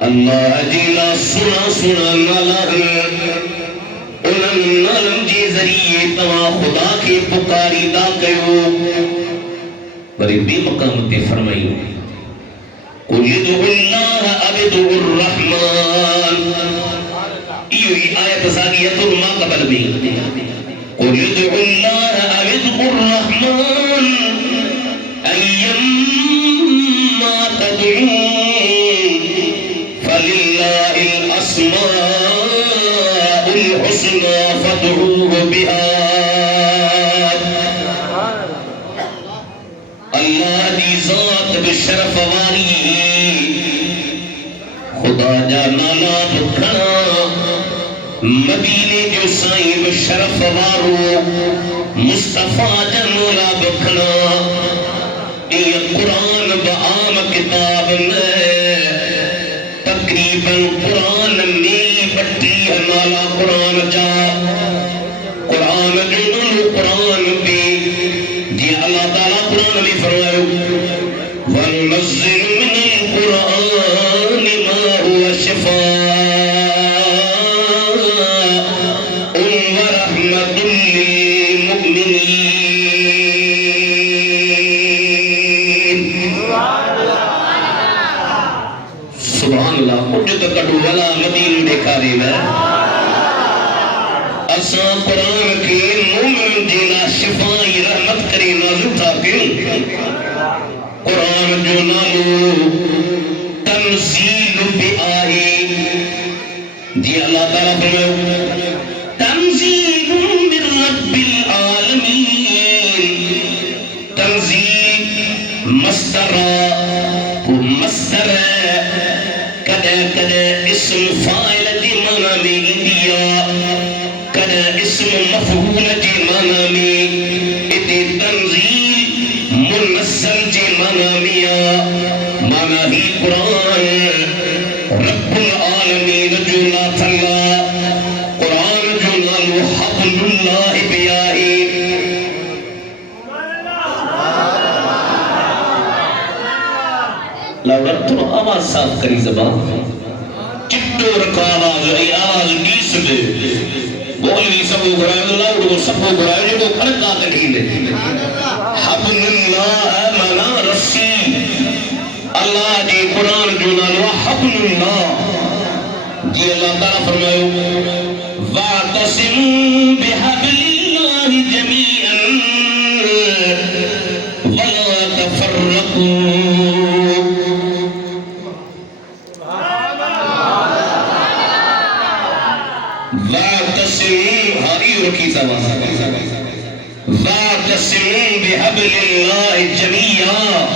اللہ جیلا سنا سنا نالان انہاں نالم جی ذریعے توا خدا کے پکاری دا کہو بڑی بے مقام تے فرمائی قل ادعوا اللہ او ادعوا الرحمن یہ آیت ثانیۃ ما قبل بھی قل ادعوا اللہ او ادعوا الرحمن ایما تدعون فللہ الاسماء الحسنى فادعوه بها اللہ دی ذات بشرف واری خدا جا نالا بکھنا مدینے جو سائیں بشرف وارو مصطفیٰ جا نالا بکھنا یہ قرآن بعام کتاب میں تقریباً قرآن میں بٹی ہے نالا قرآن جا قرآن جو نالو قرآن پہ جی اللہ تعالیٰ قرآن میں فرمائے وَنُنَزِّلُ مِنَ الْقُرْآنِ مَا هُوَ شِفَاءٌ وَرَحْمَةٌ لِّلْمُؤْمِنِينَ سبحان اللہ کچھ تو کٹو والا مدین دیکھا رہی ہے اساں قرآن کے مومن جینا شفائی رحمت کری نازل تھا کیوں قرآن جو نالو تنزیل بھی آئی جی اللہ تعالیٰ فرمائے تنزیل من رب العالمین تنزیل مصدر کدے کدے اسم فائل جی معنی میں انڈیا کدے اسم مفعول جی معنی میں اتنی تنزیل منزل جی معنی میں معنی ہی قرآن رب العالمین جو لا تھلا قرآن جو نالو حبل اللہ بیائی لاؤڈر تو آواز صاف کری زبان چٹو رکھا آواز ای آواز نیس دے بولی سبو گرائے لاؤڈ کو سبو گرائے جو کو پرکا کٹھی دے حبل اللہ منا رسی اللہ جی قرآن جو نالو حبل اللہ جی اللہ تعالیٰ فرمائے وَاعْتَصِمُوا بِحَبْلِ اللَّهِ جَمِيعًا وَلَا تَفَرَّقُوا وَاعْتَصِمُوا بِحَبْلِ اللَّهِ جَمِيعًا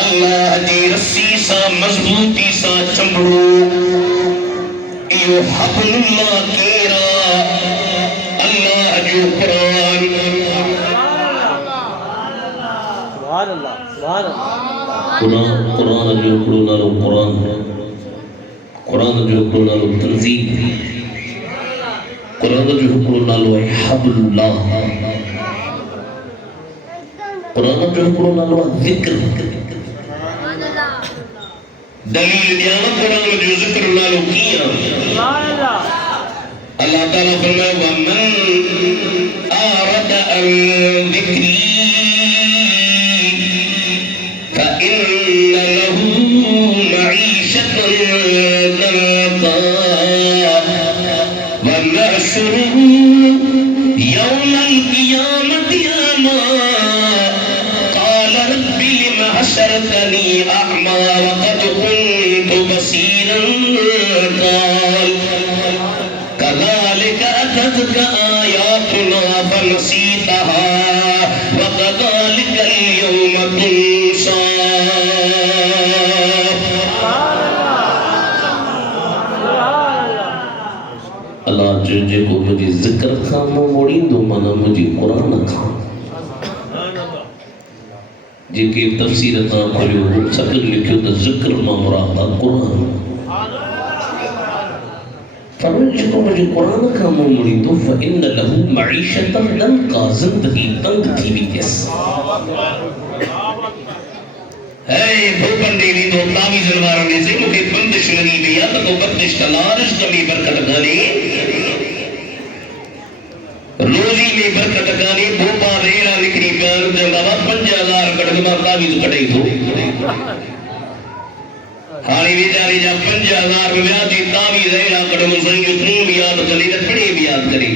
اللہ جی رسی سا مضبوطی سا چمبڑو ایو حبل اللہ کیرا اللہ جو قرآن سبحان اللہ سبحان اللہ قرآن جو قرآن نالو قرآن قرآن جو قرآن نالو تنزیل قرآن جو قرآن نالو حبل اللہ قرآن جو قرآن نالو ذکر دلیل دیانا قرآن جو ذکر نالو کیا اللہ تعالیٰ فرمائے وَمَنْ آرَدَ عَنْ ذِكْرِي فَإِنَّ لَهُ مَعِيشَةً ضَنكًا وَنَحْشُرُهُ يَوْمَ الْقِيَامَةِ أَعْمَى قَالَ رَبِّ لِمَ حَشَرْتَنِي أَعْمَى وَقَدْ كُنْتُ بَصِيرًا قَالَ كَذَلِكَ أَتَتْكَ آيَاتُنَا فَنَسِيتَهَا وَكَذَلِكَ الْيَوْمَ تُنْسَى اللہ جے کو مجھے ذکر تھا موڑی دو مانا مجھے قرآن تھا جے کے تفسیر تھا پڑھو سب لکھو تو ذکر نہ مرادہ قرآن فرمائے جے کو مجھے قرآن کا موڑی دو فَإِنَّ لَهُ مَعِيشَةً ضَنكًا زندگی تنگ تھی بھی کیس ہے بھوپن دے دی دو تاویز الواروں نے سے مکہ لگی بیا تو بردش کلارش کمی برکت گانے روزی میں برکت گانے بھوپا ریڑا لکھنی پیار جب بابا 50,000 کڑگمہ تاویز کٹائی تو ہاری بیچاری جب 50,000 میں آجی تاویز ریڑا کڑگمہ سنگی تم بھی یاد کری پڑے بھی یاد کری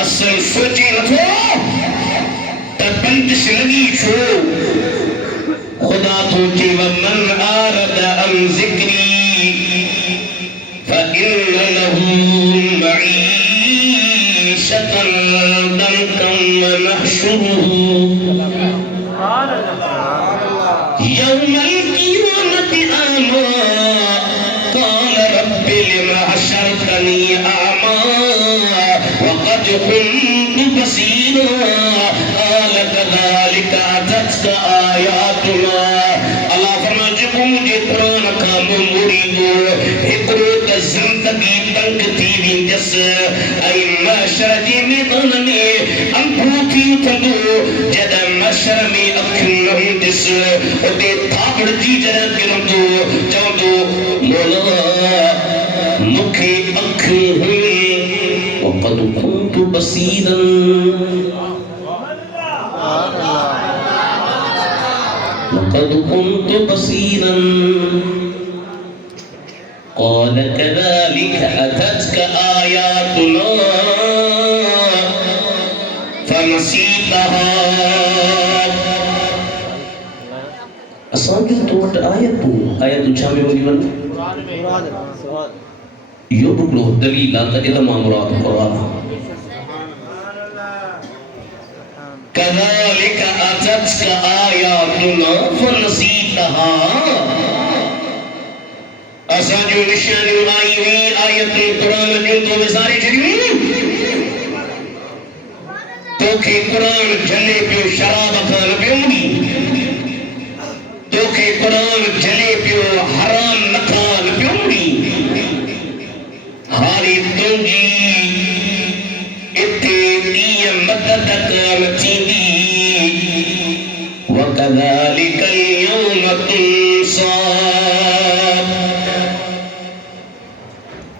اصل سوچی رکھو تب بندش لگی چھو خدا سوچی ومن آرد عن ذکری فإن له معیشتا ضنکا ونحشره یوم القیامت اعمی قال رب لم حشرتنی اعمی وقد كنت بصيرا قال كذلك أتتك آياتنا اللہ فرمائے جب مجھے قرآن کا مموریدو حکروت زندگی تنگ تھی بھی جس ای معاشر جی میدان میں انکھوٹی اتھدو جد معاشر میں اکھنم جس اتے تھاپڑ جی جرد گرم دو جاؤں دو مولا مکھے اکھن ہوئی وقد كنت بصيرا وقد كنت بصيرا قال كذلك أتتك آياتنا فنسيتها أصلاً توٹ آیت چھامے ہوگی بنا یہ بکلو دلیل آتا ادھا مراد قرآن كذلك أتتك آياتنا فنسيتها اسا جو نشانی آئی ہوئی آیت قرآن جو تو بسارے چھڑی تو کہ قرآن جلے پیو شراب کھان پیو مڑی تو کہ قرآن جلے پیو حرام نکھان پیو مڑی ہاری تنجی اتنی مدد کام چیدی وَكَذَلِكَ الْيَوْمَ تُنْسَى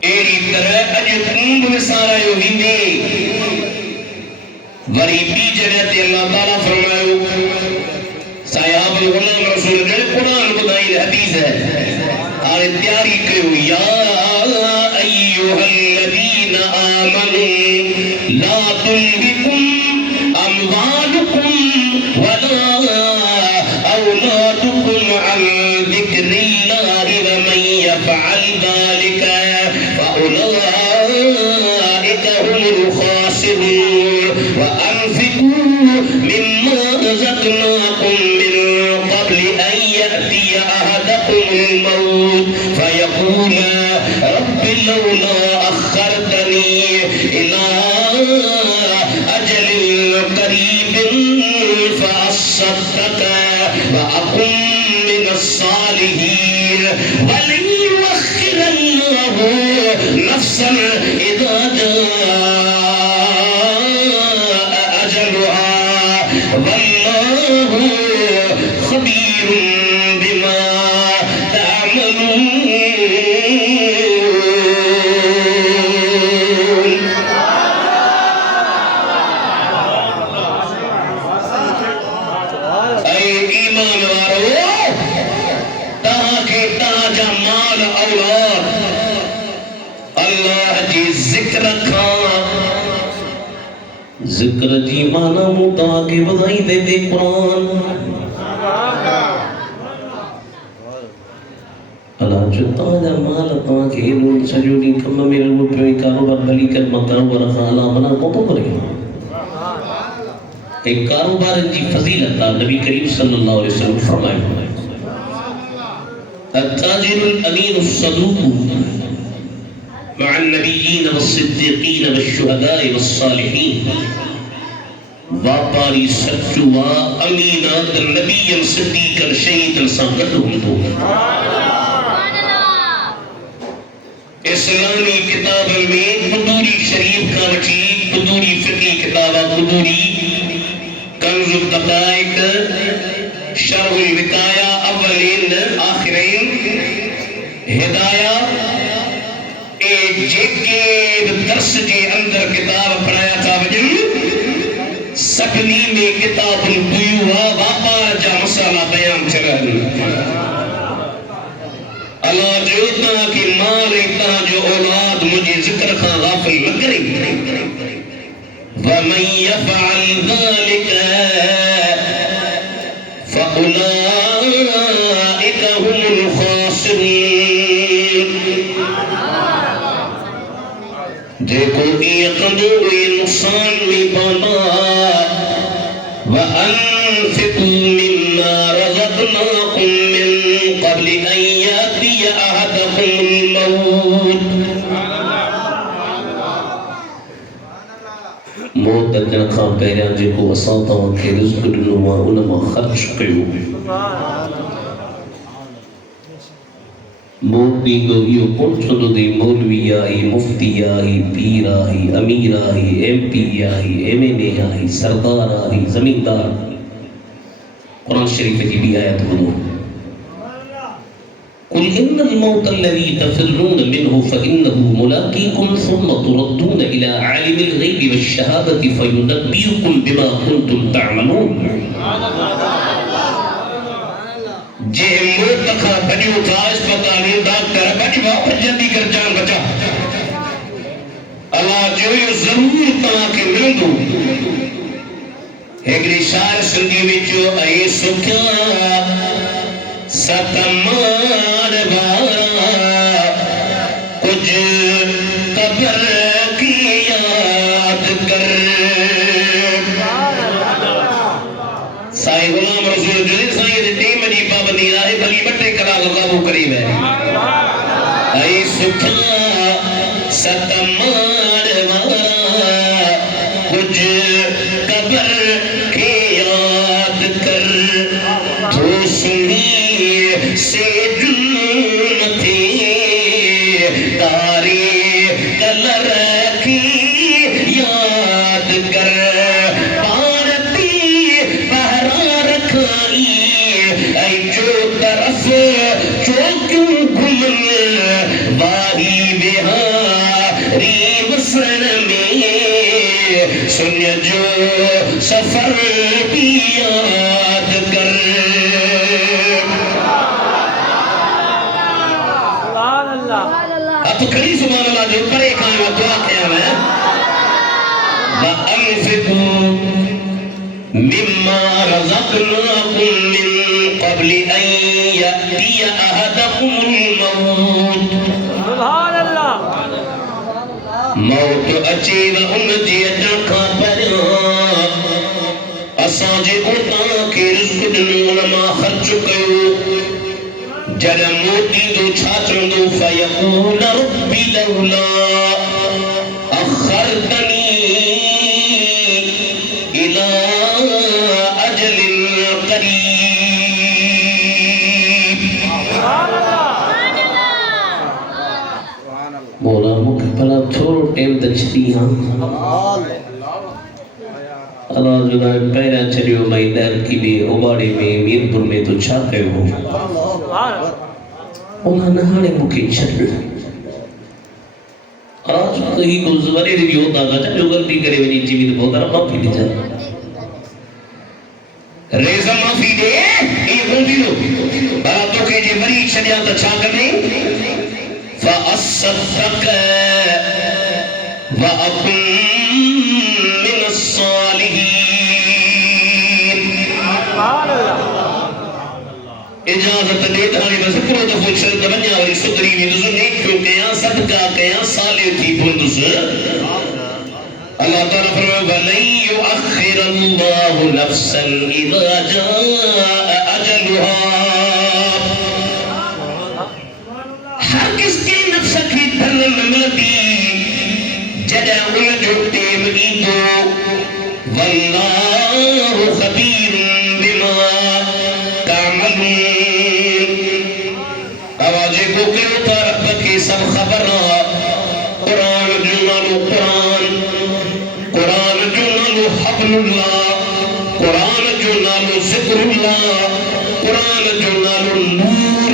ایری طرح اجھے تنگ مسارا یو ہی میں غریبی جنت اللہ تعالیٰ فرمائیو صحیحاب الغلام رسول جنہ قرآن خدائی حدیث ہے اور تیاری کرو یا ایوہ الذین آمنوا لا تلہکم اموالکم ولا اولادکم عن ذکر اللہ ومن یفعل ذلک فأولئک هم الخاسرون وأنفقوا مما رزقناكم من قبل أن يأتي أحدكم الموت فيقول رب لولا أخرتني إلى أجل قريب فأصدق وأكن من الصالحين ولن يؤخر الله نفسا إذا جاء أجلها والله خبير بما تعملون اے ایمان وارو تاکہ تاجا مال اولاد اللہ جی ذکر کھان ذکر جی مانا متا کے بدائی دے دے قرآن اللہ جو تاجا مال تاکہ انہوں سجودی کم میرے وہ پیوئی کاروبار بلی کر مکاروبار خالا بنا کو کرے ایک کاروبار کی فضیلت نبی کریم صلی اللہ علیہ وسلم فرمائے التاجر الامین الصدوق مع النبیین والصدیقین والشہداء والصالحین واپاری سچوا امینات نبی صدیقا شہیدا سانگت ہوں تو اسلامی کتاب میں قدوری شریف کا وچی قدوری فقی کتابہ قدوری کنز الدقائق شرح الوقایا اولین آخرین ہدایہ اے جیکے درس جے اندر کتاب پڑھایا تھا وجن سبنی میں کتاب البیوہ واقع جا مسئلہ بیان چرہن اللہ جو اتنا کی مال اتنا جو اولاد مجھے ذکر خان غافل نہ کریں وَمَنْ يَفْعَلْ ذَلِكَ فَأُولَئِكَ هُمُ الْخَاسِرُونَ دیکھو یہ قدوی نقصان میں بانا وَأَنفِقُوا مِمَّا رَزَقْنَاكُم مِّن قَبْلِ أَن يَأْتِيَ أَحَدَكُمُ الْمَوْتُ موت دکھنا کھاں پہریاں جے کو وساطہ کے رزق دنوا علماء خرچ کیوں موت دی گو یہ پنچھو دی مولوی آئی مفتی آئی پیر آئی امیر آئی ایم پی آئی ایم این اے آئی سردار آئی زمیندار قرآن شریف کی بھی آیت بنو قل ان الموت الذي تفرون منه فإنه ملاقيكم ثم تردون إلى عالم الغيب والشهادة فينبئكم بما كنتم تعملون جے موت تکھا بنیو تھا اسپتالی ڈاکٹر بنیو جلدی کر جان بچا اللہ جو یہ ضرور تمہاں کے ملندو ایک شاعر سندھی میں جو اے سکھا ستمار بارا کچھ قبر کی یاد کر سائی غلام رسول جو سائی ٹیم دی پابندی آئے بلی بٹے کرا قابو قریب ہے اے سکھا ستمار بارا کچھ قبر کی یاد کر تو سنی سے جنتی تاریخ کلر کی یاد کر پارتی پہرا رکھائی اے جو طرف چوکوں گھمن واہی بہاری وصل میں سن جو سفر کی یاد کر تو کھڑی سبحان اللہ جو پرے کھائیں وہ دعا کیا ہے وَأَنفِقُوا مِمَّا رَزَقْنَاكُم مِّن قَبْلِ أَن يَأْتِيَ أَحَدَكُمُ الْمَوْتُ سبحان اللہ موت اچھی و ان جی اٹھا پڑا اساں جے اٹھا کے رزق دنو علماء خرچ کیو جد موتی دو چھاچن دو فیقول ربی لولا اخرتنی الى اجل قریب مولا مکھ پڑا تھوڑو ٹیم دچتی ہاں اللہ جناب پہنا چلیو میں در کی بھی عباڑی میں میرپور میں تو چھاپے ہو اونا نہانے مکھی چھڑ آج کہیں کو زبانی ری ہوتا گا جو غلطی کرے ونی چیمی تو بہت رہا معافی دی جائے ریزہ معافی دے یہ بھولی لو باتوں کے جے مریض چھڑیاں تا چھا کرنے فَأَصَّدَّقَ وَأَكُن مِّنَ الصَّالِحِينَ اجازت دے دھانے بس پرو دفو چھلد بنیا وری صدری میں نظر نیک کیوں کیا صدقہ کیا صالح تھی بندس اللہ تعالیٰ فرمائے وَلَن يُؤَخِّرَ اللَّهُ نَفْسًا إِذَا جَاءَ أَجَلُهَا ہر کس کے نفس کی دھرن ملتی جدہ ان جو ٹیم ایدو واللہ خبیر بما تعملون آوازے کو کیوں تا رب کی سب خبر قرآن جنالو قرآن جنالو حبل اللہ قرآن جنالو ذکر اللہ نور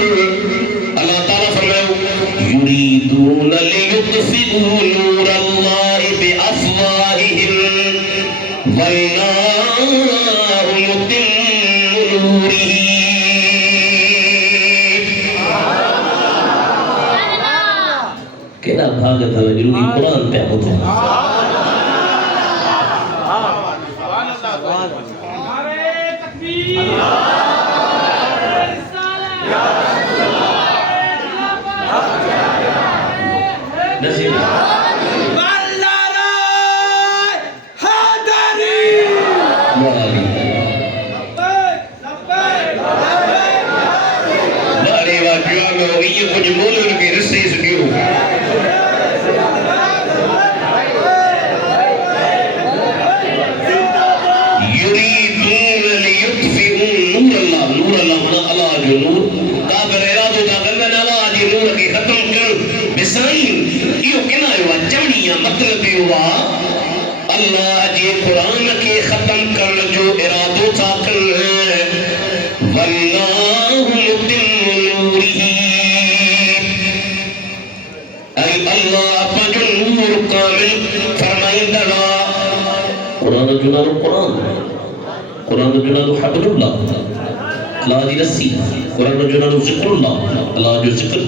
اللہ تعالیٰ فرمائے یریدون لیطفئوا نور اللہ بافواہہم واللہ متم نورہ کہنا بھاگت ہے ضروری قرآن پہ ہوتا ہے اللہ جی قرآن کے ختم کر جو ارادو تھا کر واللہ متم نورہ اے اللہ اپنا جو نور کامل فرمائندہ قرآن جنال قرآن جنال حبل اللہ اللہ جی رسی قرآن جنال ذکر اللہ جو ذکر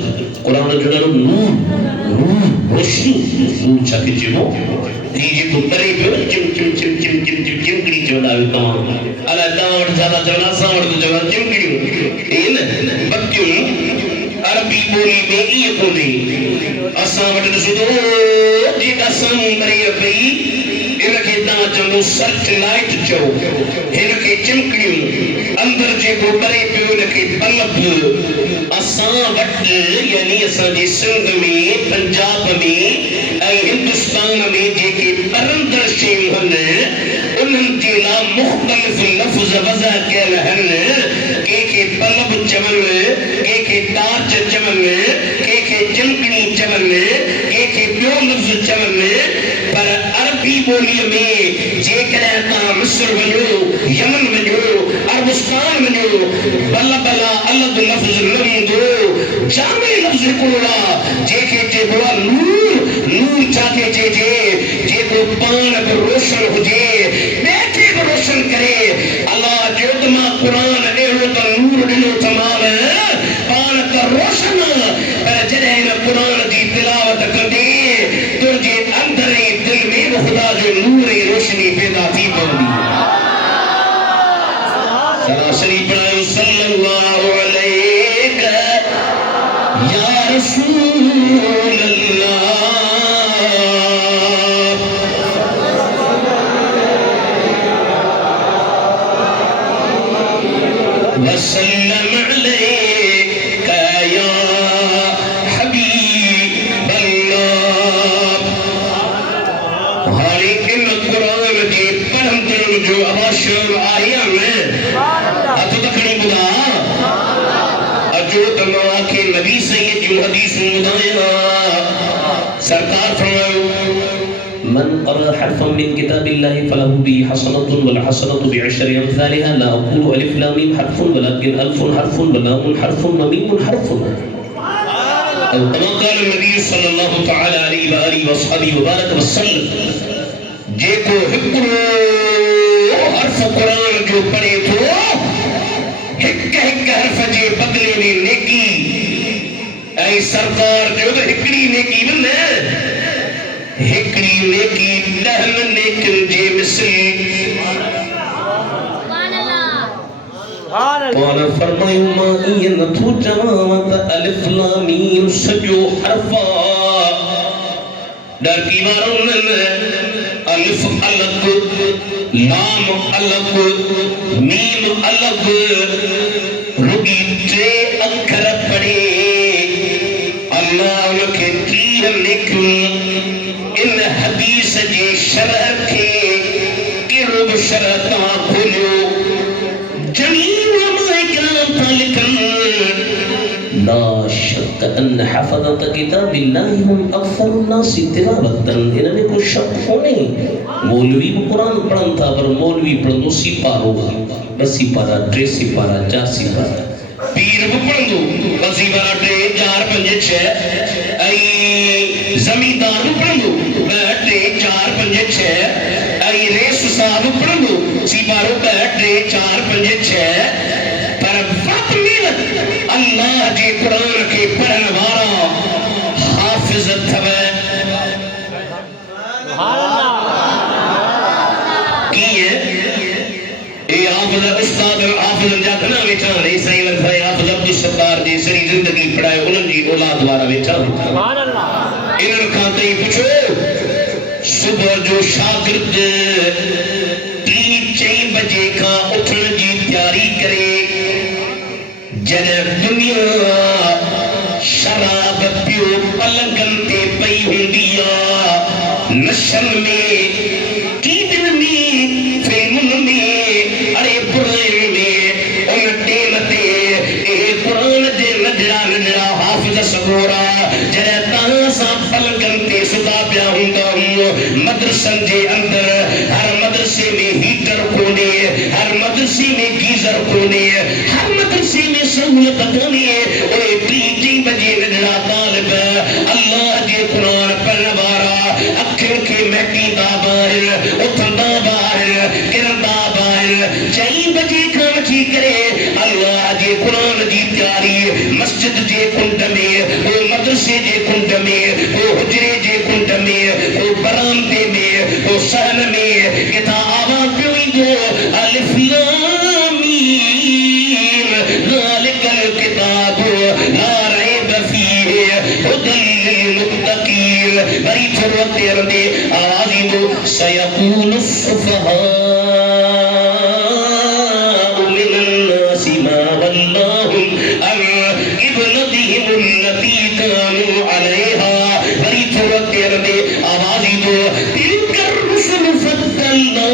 قرآن جنال نور روشنی نور چاکے جمو یہ کو ترے پہ چم چم چم چم چم چم چمکڑی چوڑا ہے تمام اللہ داوڑ زیادہ چوڑا ساوڑ تو جگہ چمکڑی این بکیوں عربی بولی میں یہ بولی اساں وٹن سدو جیتا سمندری پئی انکے دا چندو سرچ لائٹ چو انکے چمکڑیوں اندر جے کو ترے پہ انکے بلب اساں وٹ یعنی اساں جی سندھ میں پنجاب میں ہندوستان میں جے کے پرندر شیم ہن انہن کے لا مختلف لفظ وضع کہل ہن کے بلب چمن کے ٹارچ چمن کے چمکنی چمن کے بیو لفظ چمن پر عربی بولی میں جے کرتا مصر ونجو یمن ونجو عربستان ونجو بلا بلا الگ لفظ لمدو جامع لفظ کلوڑا جے کے بڑا نور چاہتے جے کو پان پر روشن ہو جے بیٹھے پر روشن کرے اللہ جو تمہا قرآن ایڑو تا نور دنو تمام پان کا روشن پر جدہین قرآن دی تلاوت کر دے تو جے اندر دل میں خدا جو نور روشنی پیدا تھی پڑی سراسری پڑھائے صلی اللہ علیہ یا رسول اللہ وسلم علیک یا حبیب اللہ ہاری ان قرآن کی پڑھن ترم جو اباشر آئیاں میں اتو تکڑی بدا اجو تمہا کے نبی سید جو حدیث مدائنا سرکار فرمائے من قرأ حرفا من كتاب الله فله به حسنة والحسنة بعشر أمثالها لا أقول ألف لام ميم حرف ولكن ألف حرف ولام حرف وميم حرف أو كما قال النبي صلى الله تعالى عليه وآله وصحبه وبارك وسلم جے کو ہکڑو حرف قرآن جو پڑھے تو ہک حرف جے بدلے میں نیکی اے سرکار جو ہکڑی نیکی بنے ہکڑی نیکی دہن نیکن جے مثل قال فرمائیو ما این تو جوامت الف لامین سجو حرفا در کی بارون الف الگ لام الگ میم الگ رگی تے اکھر پڑے اللہ ان کے تیر نکل ان حدیث جے شرح کے کرب شرح تا کھولو جمین ومائے کرام تالکن لا شک ان حفظت کتاب اللہ ہم اکثر الناس تلاوتا انہوں نے کوئی شک ہونے مولوی قرآن پڑھن تھا پر مولوی پڑھن دو سی پارو بسی پارا ٹریسی پارا چاسی پارا پیر پڑھندو وظیفہ ٹے 4 5 6 ائی زمیندار پڑھندو 3 4 5 6 ائی ریس صاحب پڑھندو سیبارو 3 4 5 6 پر وقت ملت اللہ جے قرآن کے پڑھن وارا حافظ تھوے استاد حافظ جاکنا ویچا رہی صحیح لگتا حافظ عبدالستار جی سری زندگی پڑھائے انہوں جی اولاد وارا ویچا انہوں کھاتے ہی پوچھو صبح جو شاگرد 3-4 بجے کا اٹھن جی تیاری کرے جنب دنیا شراب پیو پلنگن تے پئی ہوں دیا نشن میں کی دن میں فیمن میں ارے برائن میں ان ٹیمتے اے قرآن دے نجرہ نجرہ حافظ سبورا جرے تانسا پلنگن تے سدا پیا ہوں گا مدرسن دے اندر ہر مدرسے میں ہیٹر کونے ہر مدرسے میں گیزر کونے ہر مدرسے میں سہولت کونے اوے 3 بجے نجرہ طالب اللہ جے قرآن پڑھوارا اکھر کے محکی دا باہر اتھن دا باہر کرن دا باہر 4 بجے کھانچی کرے اللہ جے قرآن جی تیاری مسجد جے کنڈ میں وہ مدرسے جے کنڈ میں وہ حجرے جے کنڈ میں وہ برامدے میں وہ سہن میں کتا آواز پیوئی دو الف لام میم ذالک الکتاب لا ریب فیہ ہدی للمتقین بری ضرورت دے رہے آوازی دو سیقول الصفحاء من الناس ما ولاهم عن قبلتهم التي كانوا عليها بری ضرورت دے رہے آوازی دو تلك الرسل فضلنا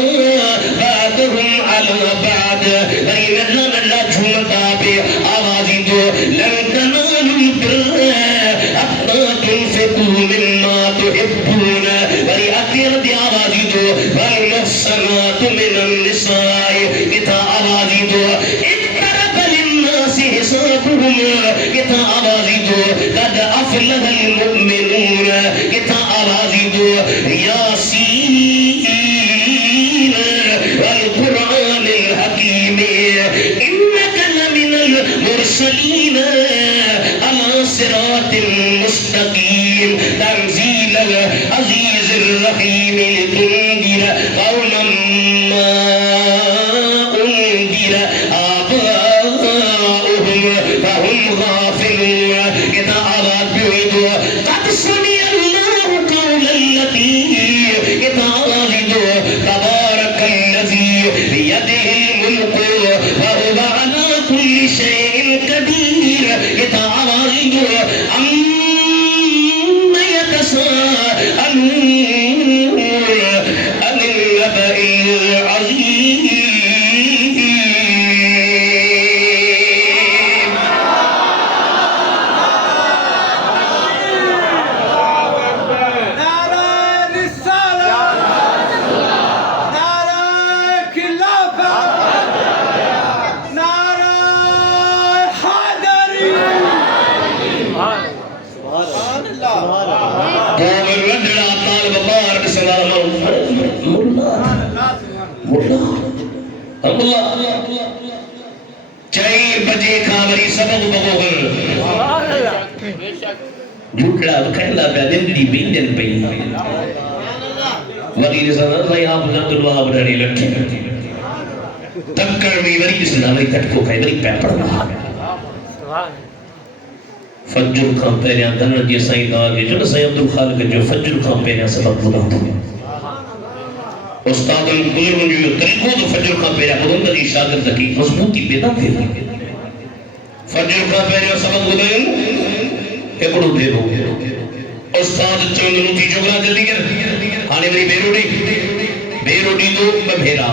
بعضهم على بعض بری نجلا جھومتا پہ آوازی دو لن تنالوا البر حتى تنفقوا مما تحبون بری اکیر دی آوازی دو والمحصنات من النساء کتا آوازی دو اقترب للناس حسابهم کتا آوازی دو قد افلح المؤمنون کتا آوازی دو یاسین والقرآن الحکیم انک لمن المرسلین على صراط مستقیم تنزیل العزیز الرحیم لتنذر قوما ما انذر آباؤهم فهم غافلون کتا آواز بیدو قد سمع اللہ قول التي کتا آواز دو تبارک الذی بیدہ الملک وهو على كل شيء قدير کتا آواز دو اما يتساءلون عن النبأ العظيم چاہیے بجے کھاوری سبق بگوگر جھوٹڑا کھڑلا پہ دندری بیندن پہی وری رسالہ صحیح آپ عبدالوہاب رہنی لٹھی تکڑ میں وری رسالہ وری تٹکو کھائی وری پہ پڑھا فجر کھام پہنیا دھنر جی سائیں داگے جو نسائی عبدالخالق جو فجر کھام پہنیا سبق بگا دھنیا استاد بزرگوں جو طریقوں تو فجر کا پہرا بلند جی شاگرد کی مضبوطی پیدا تھے فجر کا پہرا سبق بدائیں ایکڑو دے ہو استاد چند نوٹی جگرہ جلدی کر آنے وری بے روٹی تو بھیرا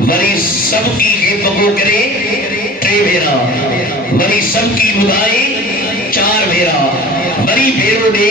وری سب کی پکو کرے 3 بھیرا وری سب کی بدائے 4 بھیرا وری بے روٹے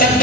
7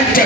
8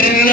3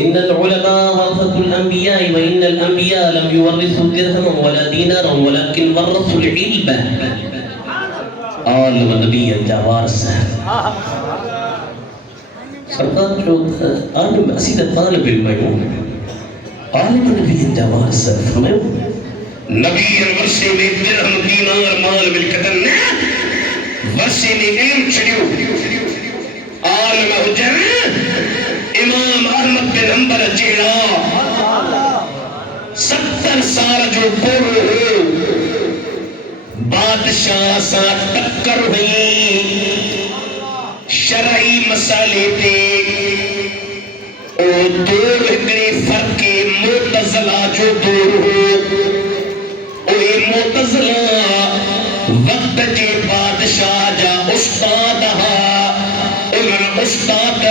إن العلماء ورثة الأنبياء وإن الأنبياء لم يورثوا درهما ولا دينارا ولكن ورثوا العلم عالم نبيا جا وارث سرکار جو عالم اسید طالب علم عالم نبيا جا وارث فرمایا نبی ورثے میں درہم دینار مال ملکت نہ ورثے میں علم چھڑیو عالم حجر امام احمد بن حنبل جہڑا 70 سال جو پورو ہو بادشاہ سا ٹکر ہوئی شرعی مسئلے تے او دور ہکڑے فرق معتزلہ جو دور ہو اوے معتزلہ وقت جے بادشاہ جا استاد ہا انہاں استاد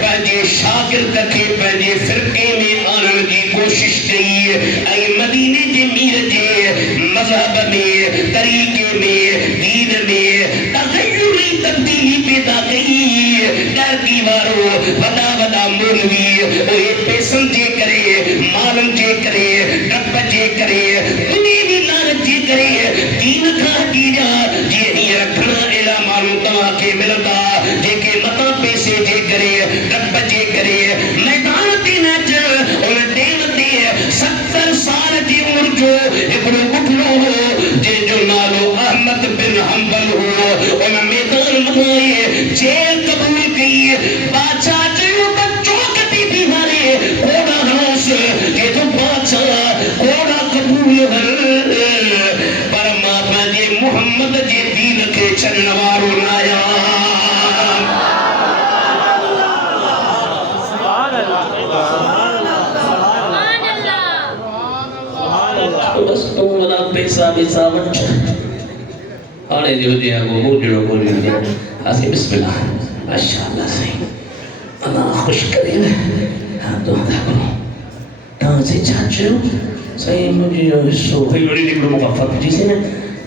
پنجے شاگرد کے پنجے فرقے میں آنن کی کوشش کی اے مدینے جے میر جے مذہب میں طریقے میں دین میں تغیری تبدیلی پیدا کی ڈرکی وارو ودا ودا مولوی اوے پیسن جے کرے مالن جے کرے جو ایکڑو اٹھنو ہو جے جو نالو احمد بن حنبل ہو ان میدان منائے جیل قبول کی بادشاہ جو بچوں کتی بھی مارے کوڑا ہنوس کہ تو بادشاہ کوڑا قبول ہر پر ماں جے محمد جے دین کے چنوارو نایا بس تو ولا پیسہ پیسہ وچ آنے جو جی وہ موجڑو بولی آسی بسم اللہ ماشاءاللہ صحیح اللہ خوش کرے ہاں تو دا کرو تاں سے چاچو صحیح مجھے جو حصو بھئی بڑی نکلو مغفر جیسے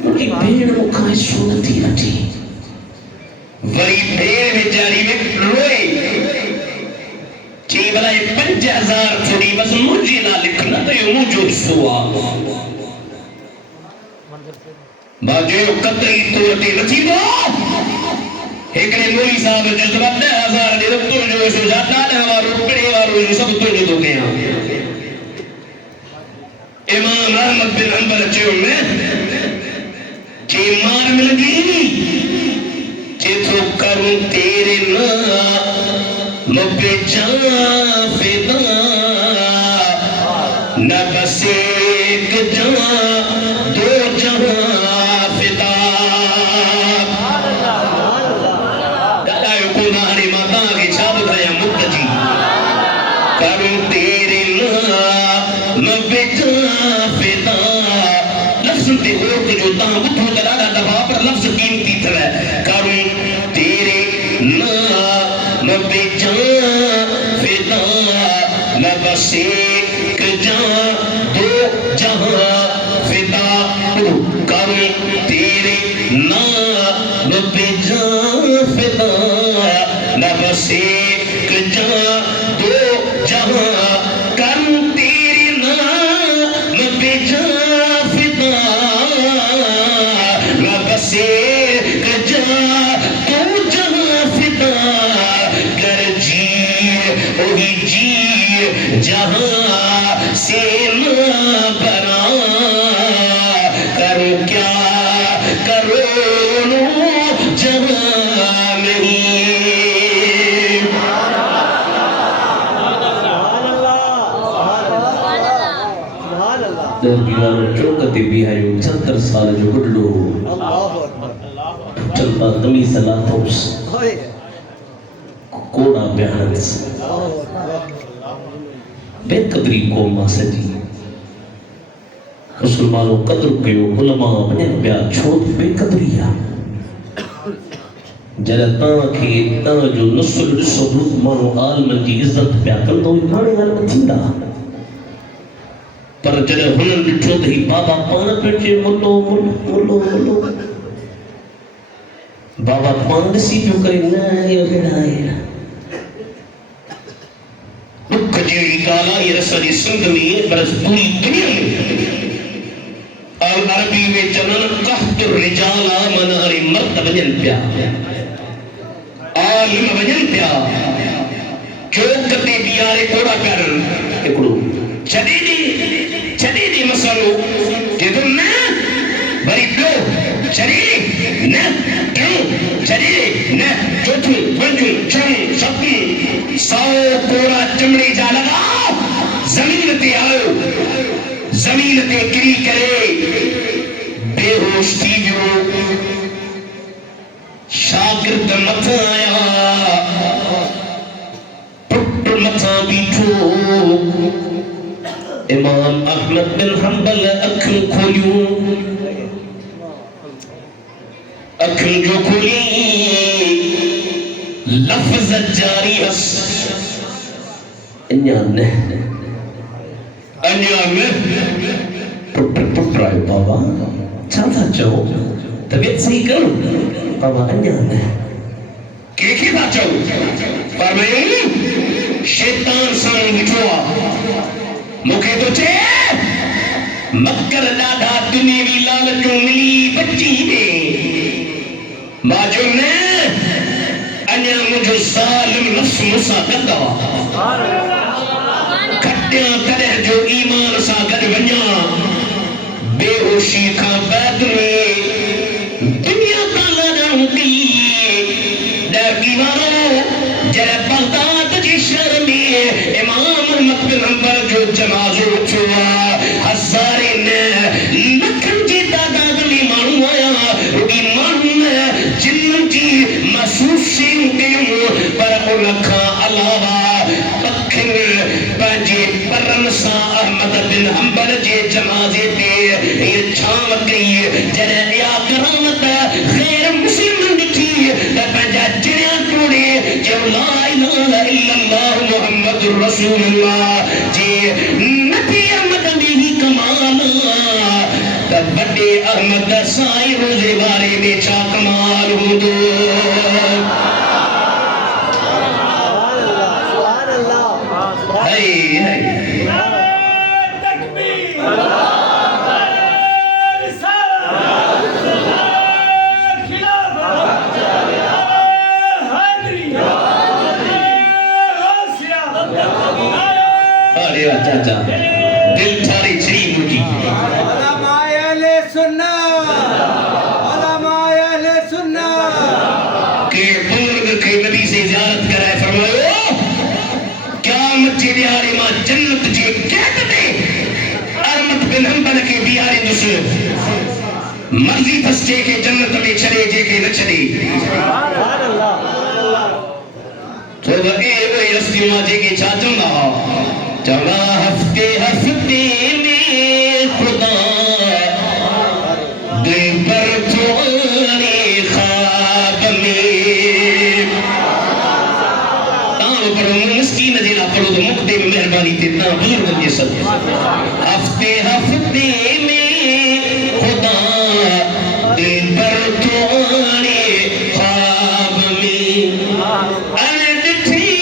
مجھے بھیڑ مکھا حصو نتی وٹی وری بھیڑ میں جاری میں روئے چی بلائے 5000 تھوڑی بس مجھے نہ لکھنا تو یہ مجھو حصو آگا باجو قطعی طورتی نتی دو ایک نے مولی صاحب جذبت 10,000 دے تو جو اسو جاتا ہے ہمارو پڑے وارو جو سب تو جو گیا امام احمد بن حنبل چیو میں چی مار مل گئی چی تو کروں تیرے نا مبے جان فدا نہ بس ایک جان دو جہاں فدا دادا یو کو ناری ماتا کی چھاب دھایا متجی کروں تیرے نام بجان فدا لفظ تے اور جو تاں بتھو دلالا دفعہ پر لفظ قیمتی تھا کروں تیرے نام بجان فدا نہ بس ایک جان دو جہاں فدا کروں تیرے نام بجان فدا نہ بس ایک جان دو جہاں کروں تیرے نام بجان فدا نہ بس ایک جان دو جہاں فدا کر جی وہی جی جہاں سے نہ برا کرو کیا کرو جہاں نہیں درگیارو چوکتی بھی ہے 70 سال جو گڑلو چلتا تمی صلاح توس کوڑا بیانت بے قدری قوم سجی مسلمانوں قدر کیو علماء بنن بیا چھوٹ بے قدریا جڑا تاں کے تاں جو نسل ڈسو مانو عالم کی عزت بیا کر تو مانے عالم تھیندا پر جڑا ہنن ڈٹھو تے بابا پان پیٹے ملو ملو ملو بابا پان سی جو کرے نہ یہ بڑا دکھ جیڑی کالا یہ رسل سندھ میں برس پوری دنیا میں اور عربی میں چنن قحط الرجال منار مرد بجن پیا عالم بجن پیا چوکتے بیارے کوڑا پیارن اکڑو چڑی دی مسئلو کہ تم نا بری پیو چڑی نا کیوں چڑی نا چوتھو ونجو چون سبتی ساو کوڑا چمڑی جا لگا زمین تے آئو زمین تے کری کرے بے ہوش تھی جو شاگرد متھا آیا پٹ متھا بیٹھو امام احمد بن حنبل اکھن کھولیوں اکھن جو کھولی لفظ جاری ہس انیان پٹ رائے بابا چاہتا چاہو طبیعت صحیح کرو بابا انیان کیکھی تھا چاہو فرمائیں شیطان سان بٹھوا مکھے تو چھے مکر ڈاڈا دنیاوی لالچوں ملی بچی دے باجو نے انیا مجھو ظالم نفس مسا کردہ کھٹیاں کدہ جو ایمان سا کر ونیا خوشی کا بعد میں دنیا کا لڑن کی ڈرکی مارو جرے بغداد جی شہر میں امام احمد بن حنبل جو جنازو چھوا ہزارے لکھن جی تعداد میں مانو آیا روگی مانو جنن جی محسوس سے پر لکھا علاوہ پکھن پنجے پرن سا احمد بن حنبل جے جنازے تے یہ چھام گئی جنہیں یا کرامت غیر مسلم دکھی پنجا جنیا ٹوڑے جو لا الہ الا اللہ محمد رسول اللہ جے نبی احمد میں ہی کمالا تب بڑے احمد سائی روزے بارے میں چا کمال ہو دو چاچا دل تھاری چھری مجھے علماء اہل سنت کہ بزرگ کے نبی سے زیارت کرائے فرمائے قیامت جی بیارے ماں جنت جی کہت دے احمد بن حنبل کے بیارے دوسر مرضی پس جے کے جنت میں چلے جے کے نہ چلے تو وہ اے استیمہ جے کے چاچوں گا چلا ہفتے میں خدا دے پر تھوڑے خواب میں تاں پر مسکین جیلا پڑھو تو مقدے میں مہربانی تیتنا بزرگ یہ سب ہفتے میں خدا دے پر تھوڑے خواب میں انے دکھی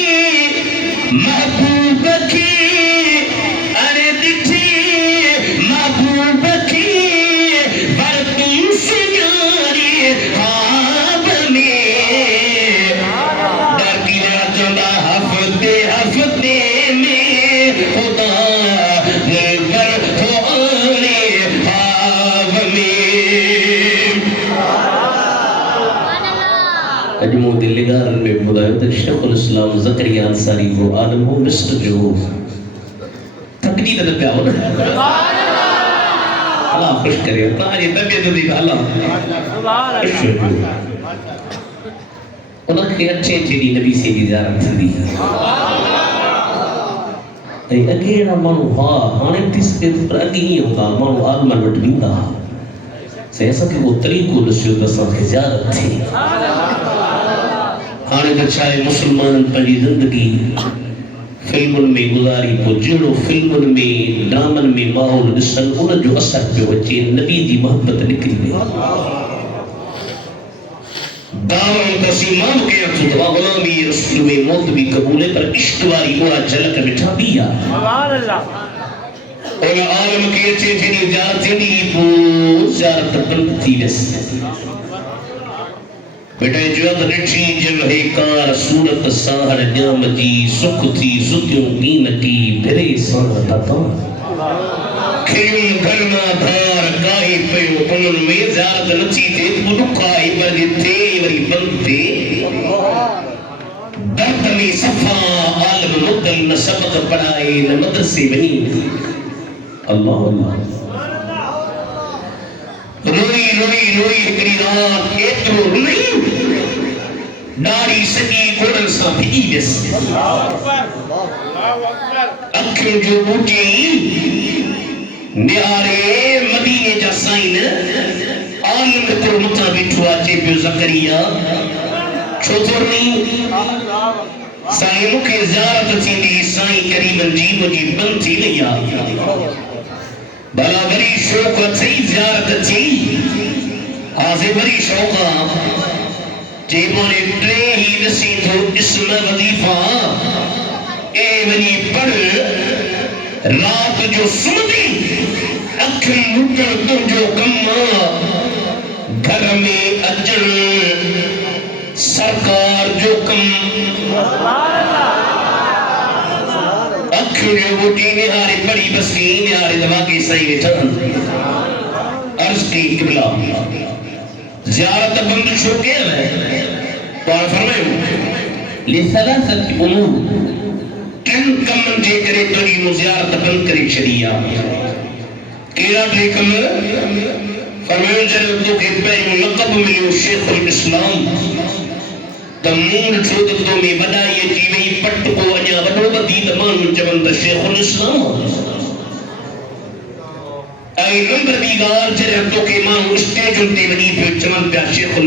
محبوب کی اجمو دلگارن میں بدایو تک شیخ الاسلام زکریہ انصاری وہ عالم ہو مصر جو تقلید نہ پیا ہو اللہ خوش کرے تمہاری طبیعت دیکھا اللہ خوش ہو انہوں کے اچھے چیری نبی سے زیارت دی اگیڑا مانو ہانے تیس کے پر اگی نہیں ہوتا مانو آگمن وٹ بیندہ سے ایسا کہ وہ طریقو نسیو دساں کی زیارت تھی آنے بچائے مسلمان پنجی زندگی فلمن میں گزاری کو جڑو فلمن میں ڈرامن میں ماحول نسل ان جو اثر پہ وچے نبی دی محبت نکلی میں داروں تسیمان کے اتوا غلامی رسول میں موت بھی قبولے پر عشق واری ہوا جھلک بٹھا بیا اور عالم کے اچھے جنی جارت زندگی پو زیارت بنتی بس بیٹے جو ادھرٹی جلہے کار صورت ساہر نیام جی سکھ تھی ستیوں دین کی بھرے ساہر داتا کھیم گھرنا دھار کائی پیو انہوں میں زیارت نچی تھے بلکائی بلے تھے وری بنتے درد میں صفا عالم مدل نہ سبق پڑھائے نہ مدرسے بنی اللہ اللہ روئی ہکری رات ایترو نہیں ناری سکی کوڑن سا بھی بس اکھر جو بوٹی نیارے مدینے جا سائن عالم کو مطابق ہوا جے پیو زکریہ چھوٹر نہیں سائن مکہ زیارت تھی دی سائن قریباً جی مجھے بند تھی لیا بلا بری شوق تھی زیارت تھی آزے بری شوقا جیبانے ٹرے ہی نسی تو اسم وظیفہ اے ونی پڑھ رات جو سمدی اکھن مکر تو جو کما گھر میں اجڑ سرکار جو کم اکھن جو بوٹی نہاری پڑی بسکی نہاری دوا کے صحیح چڑھن عرض کی قبلہ زیارت بند چھو کے ہے تو آپ فرمائے لثلاثت امور کن کمن جے کرے تو یہ زیارت بند کرے شریعہ کیرا بے کم فرمائے جنب تو کہ پہلے لقب ملیو شیخ الاسلام تمون چھوٹتوں میں بڑا یہ جیوئی پٹ کو انیا وڈو بدی دمان چوند شیخ الاسلام اے نمبر دیگار جنب تو کہ ماں اسٹیجن تے بنی پہ چمن پہ شیخ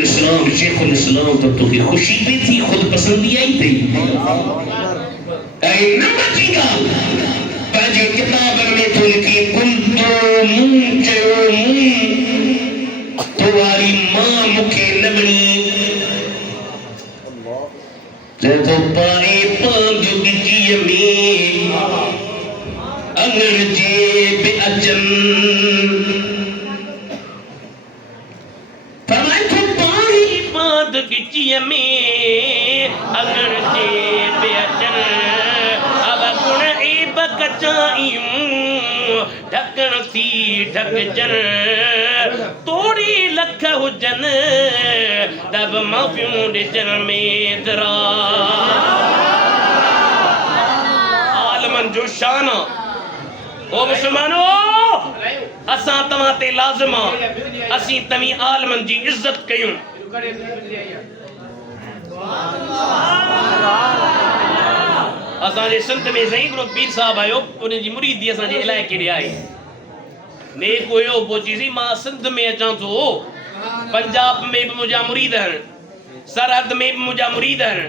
الاسلام تو کہ خوشی پہ تھی خود پسندی آئی تھی اے نمبر دیگار پہنجے کتاب میں تو لکھی کنتو منچو من تواری ماں مکھے نبنی تو پائے پاند کی میں انگر جیب اچن فرمائے تو پائے پاند کی میں انگر جیب اچن اب گنعی بکچائیم ڈھکن تھی ڈھک جن توڑی لکھ ہو جن تب مفیوں دے جن میں درا عالمن جو شانہ او مسلمانو اساں تمہاں تے لازمہ اسیں تمہیں عالمن جی عزت کیوں اساں جے سنت میں زہیں گروہ پیر صاحب آئیو انہیں جی مرید دی اساں جے علاقے دے آئی نیک ہوئیو وہ چیزی ماں سندھ میں اچھان تو پنجاب میں بھی مجھا مرید ہیں سرحد میں بھی مجھا مرید ہیں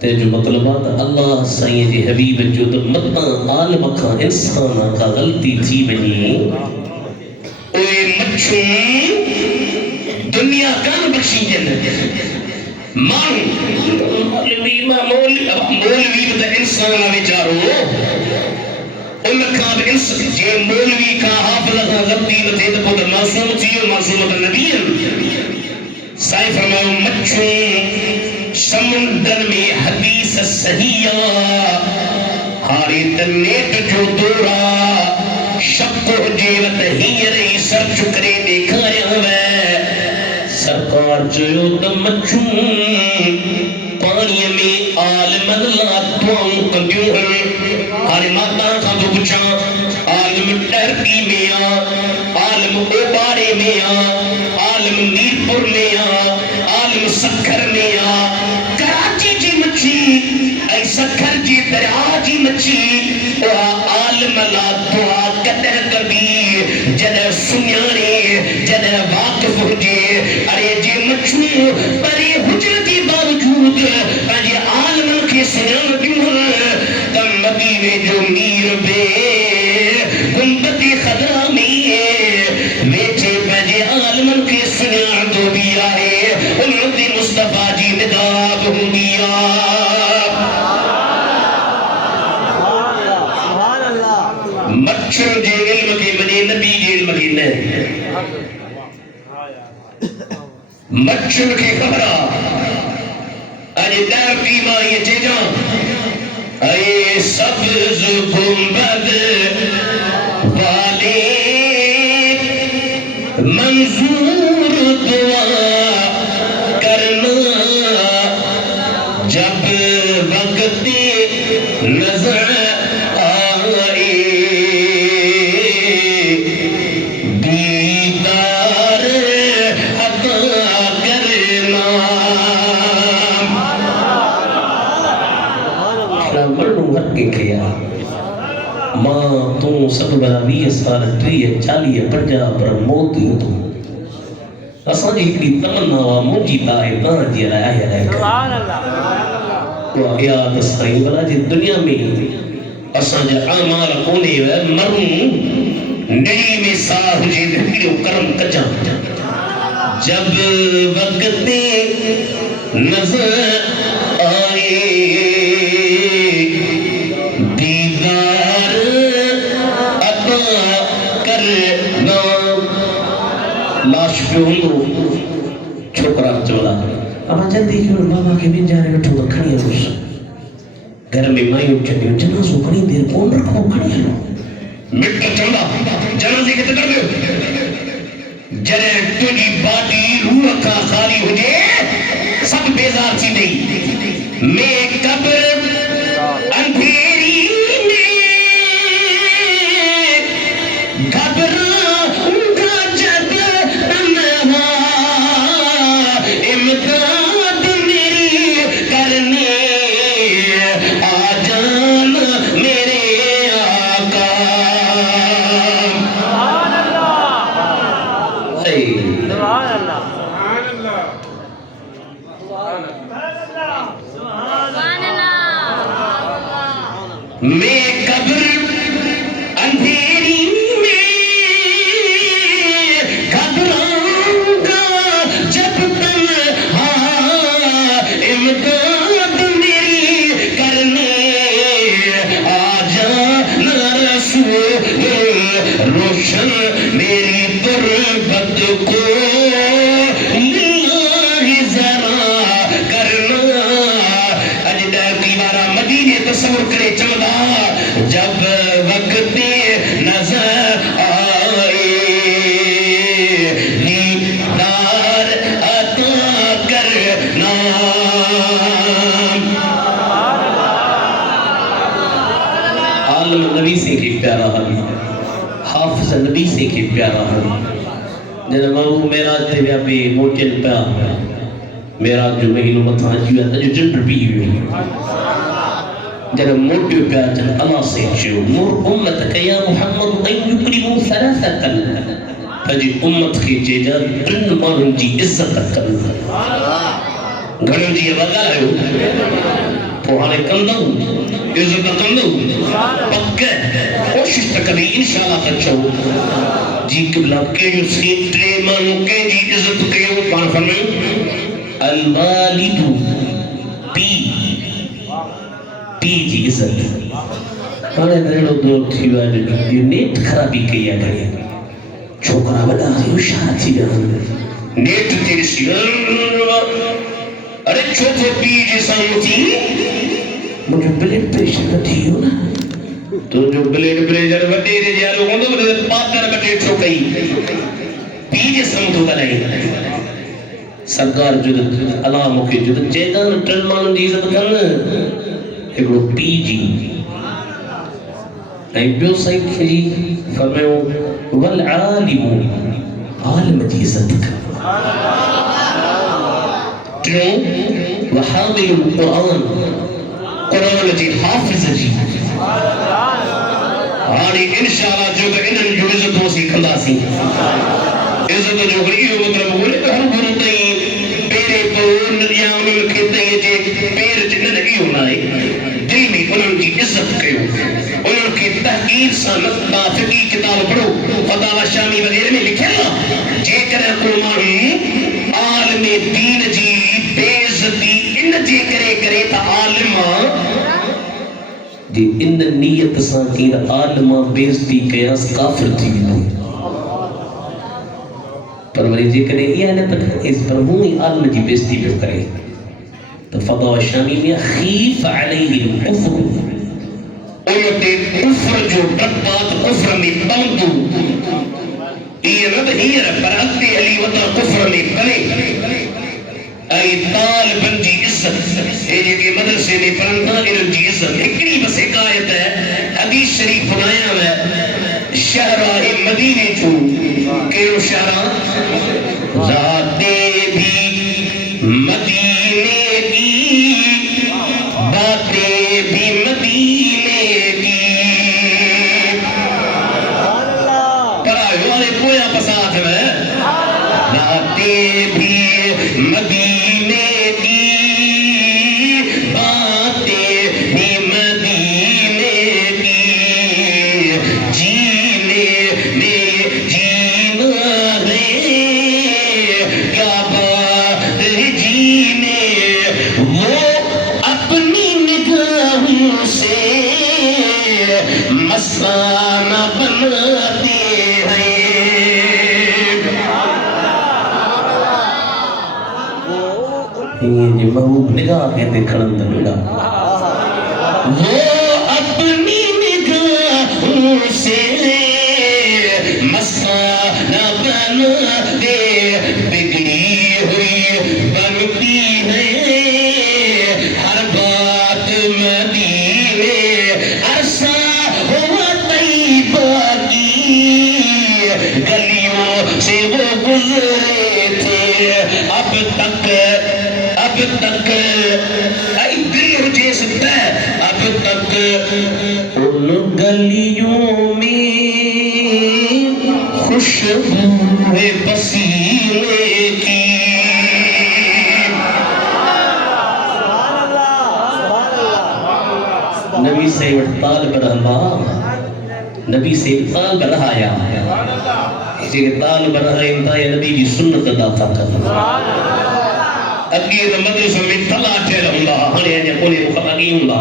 تے جو مطلبات اللہ سائیں جی حبیب جو مطمع عالم کا انسان کا غلطی تھی بنی اوے مچھوں دنیا کان بخشی جن مولوی دا انسان بیچارو ان کا انسان جے مولوی کا حافظ کا غلطی نہ تھے تو معصوم تھی معصوم نبی سائیں فرماؤ مچھوں سمندر میں حدیث صحیحہ ہاری تنیت جو دورا شک و جیوت ہی رہی سر چکرے دیکھایا میں سرکار جو مچھوں پانی میں عالم اللہ دعاؤں کندیوں ہیں ہاری ماتا کا تو پچھا عالم ٹرکی میں عالم اوبارے میں عالم نیرپور میں عالم سکھر میں کراچی جی مچھی اے سکھر جی دریا جی مچھی عالم لا دعا قدر کبھی جدہ سنیانے جدہ واقف ہو جے ارے جی مچھو بڑے حجرتی باوجود پہنجے عالم کے سنیان دیوں تم مدینے جو میر بے گنبت خضرا میں ویچے پہنجے عالم کے سنیان دو بھی آئے امت مصطفیٰ جی نداب ہوں گیا مچھر جے علم کے بنے نبی جے علم کے نہیں مچھر کے خبرہ اجے در کی مائی چیجاں اے سبز گنبد والے منظور دعا کرنا جب وقت نظر آئے دیدار عطا کرنا مرنو ہر کے کھیا ماں تو سب بنا 20 سال 30 40 50 پر موت تو اساں جی کی تمنا وا مجھی تائے تاں جی آیا ہے سبحان اللہ وا یاد سائیں بلا جی دنیا میں اساں جا اعمال کونے مروں نئی میں ساہ جی دیو کرم کجا جب وقت نظر آئے دیدار عطا کرنا لاش پہ ہوں چھوکرا چولا اب جلدی کیوں بابا کے بین جانے میں ٹھوڑا کھڑی ہے روش گھر میں مائیوں چڑھیں جنہ سو کھڑی دیر کون رکھو کھڑی ہے مٹر چولا جنازے کے تکر میں جنہ تجھی باٹی روح کا خالی ہو جے سب بیزار سی نہیں میں قبر اندھیری میں گھبراؤں گا جب تنہا امداد میری کرنے آ جانا میرے آقا سبحان اللہ سبحان اللہ میں قبر اندھیری میں گھبراؤں گا جب تنہا امداد میری کرنے آ جانا رسول روشن میری تربت کو للہ ذرا کرنا اجدہ کی بارہ مدینے تصور کرے چمدا جب وقت نظر آئے دیدار عطا کرنا عالم نبی سے کی پیارا حبی حافظ نبی سے کی پیارا حبی جنہاں مہو میراج دے بیا پہ موچن پیا میراج جو مہینوں متھا جیویا تا جو جنڈر بھی ہوئی جنہاں موٹیو پیا جن اللہ سے چیو مور امت کیا محمد ان یکرمو ثلاثتن تجی امت کی چیجا تن مانن جی عزت کرنا گھڑو جی وگا ہے تو ہانے کندو عزت کندو پکے کوشش تکلی انشاءاللہ کچھو جی قبلہ کے جو سیٹرے مانو کے جی عزت کے وہ پان فرمائیں الوالد پی جی عزت ہانے دریڑو دو تھی واجو یہ نیٹ خرابی کیا گیا چھوکرا بڑا ہوشیار تھی نیٹ تیری سی ارے چھوٹو پی جیسا ہوتی مجھے بلڈ پریشر بٹھی ہو نا تو جو بلڈ پریشر بٹھی رہے جا لوگوں تو بلڈ پاتر بٹھی چھوکئی پی جیسا ہوتا بلائی سرکار جو اللہ مکہ جو چیدان ٹرمان دی عزت کرنا ایکڑو پی جی ایک بیو سائک جی فرمائیو والعالم عالم جی عزت کرنا کیوں وحامل القرآن قرآن جی حافظ جی آنی انشاءاللہ جو کہ انہوں جو عزت ہو سی کھندا سی عزت جو غریب مطلب بولے تو ہم گروہ تئیں پیرے پرون یا انہوں کے تئیں جے پیر جنہ لگی ہونا ہے دل میں انہوں کی عزت کیوں انہوں کی تحقیر سانتنا فقی کتاب پڑھو فتاوہ شامی وغیرہ میں لکھے نا جے کرے قرآن عالم دین جی بیزتی ان جے کرے تا عالمہ جی ان نیت ساکین عالمہ بیزتی قیاس کافر تھی پروری جے کرے یہ ہے تک اس پر ہی عالم جی بیزتی بھی کرے تو فتاوہ شامی میں خیف علیہ الکفر امت کفر جو ڈبات کفر میں پاندو یہ رب ہی رب برعت علی وطا کفر میں پلے اے طالبن جی عزت اے جے مدرسے میں پڑھنا انہوں جی عزت اکڑی بس حکایت ہے حدیث شریف بنایا میں شہرہ مدینے چھو کیوں شہرہ ذاتے بھی مدینے کی باتیں بھی مدینے کی پڑھائیو والے پویا پسات میں ذاتے بھی مدینے کی باتیں بھی مدینے کی جینے میں جینا ہے کیا بات جینے وہ اپنی نگاہوں سے مسانہ بناتے ہیں یہ محبوب نگاہ کہتے کھڑن دلگا وہ اپنی نگاہوں سے مسانہ بناتے بگڑی ہوئی بنتی ہے ہر بات مدینے عرصہ ہوا طیبہ کی گلیوں سے وہ گزرے تھے اب تک اے دل رجے سکتا ہے اب تک ان گلیوں میں خوشبو ہے پسینے کی نبی سے طالب رہا نبی سے طالب رہایا اسی کے طالب رہا انتا یا نبی کی سنت ادا کرنا اگیر مدرسہ میں تھلا ٹھہر ہوندا ہنے انے کونے مخاطی ہوندا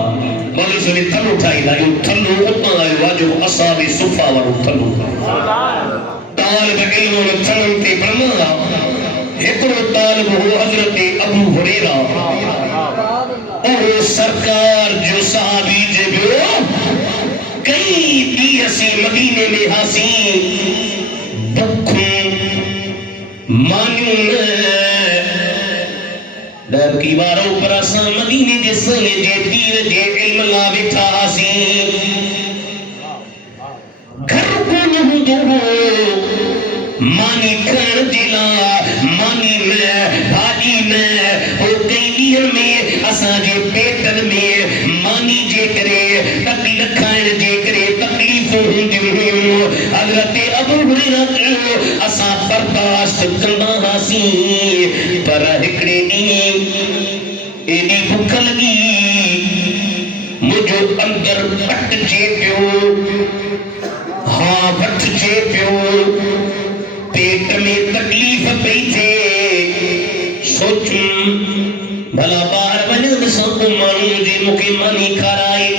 مدرسہ میں تھلو ٹھائی دا یوں تھلو اتنا ہے واجب اصحاب صفہ ور تھلو طالب علم نے تھلن تے پڑھنا ایکڑو طالب ہو حضرت ابو ہریرہ اور سرکار جو صحابی جے بیو کئی دی اسی مدینے میں ہاسی بکھوں مانیوں در کی باروں پر آسان مدینے دے سنے جے دین جے علم لا بٹھا آسی گھر کو نہو دو مانی کھن دلا مانی میں بھاجی میں ہو گئی لین میں آسان جے پیٹن میں مانی جے کرے تکلیف کھائن جے کرے تکلیفوں ہوں حضرت ابو ہریرہ کیوں آسان برداشت کرنا ہاسی پر ہکڑے نہیں ایڈی بھوک لگی جو اندر پٹ جے پیو ہاں وٹ جے پیو پیٹ میں تکلیف پئی تھے سوچوں بھلا باہر وجہ سا کو مانو جی مکے مانی کھارائے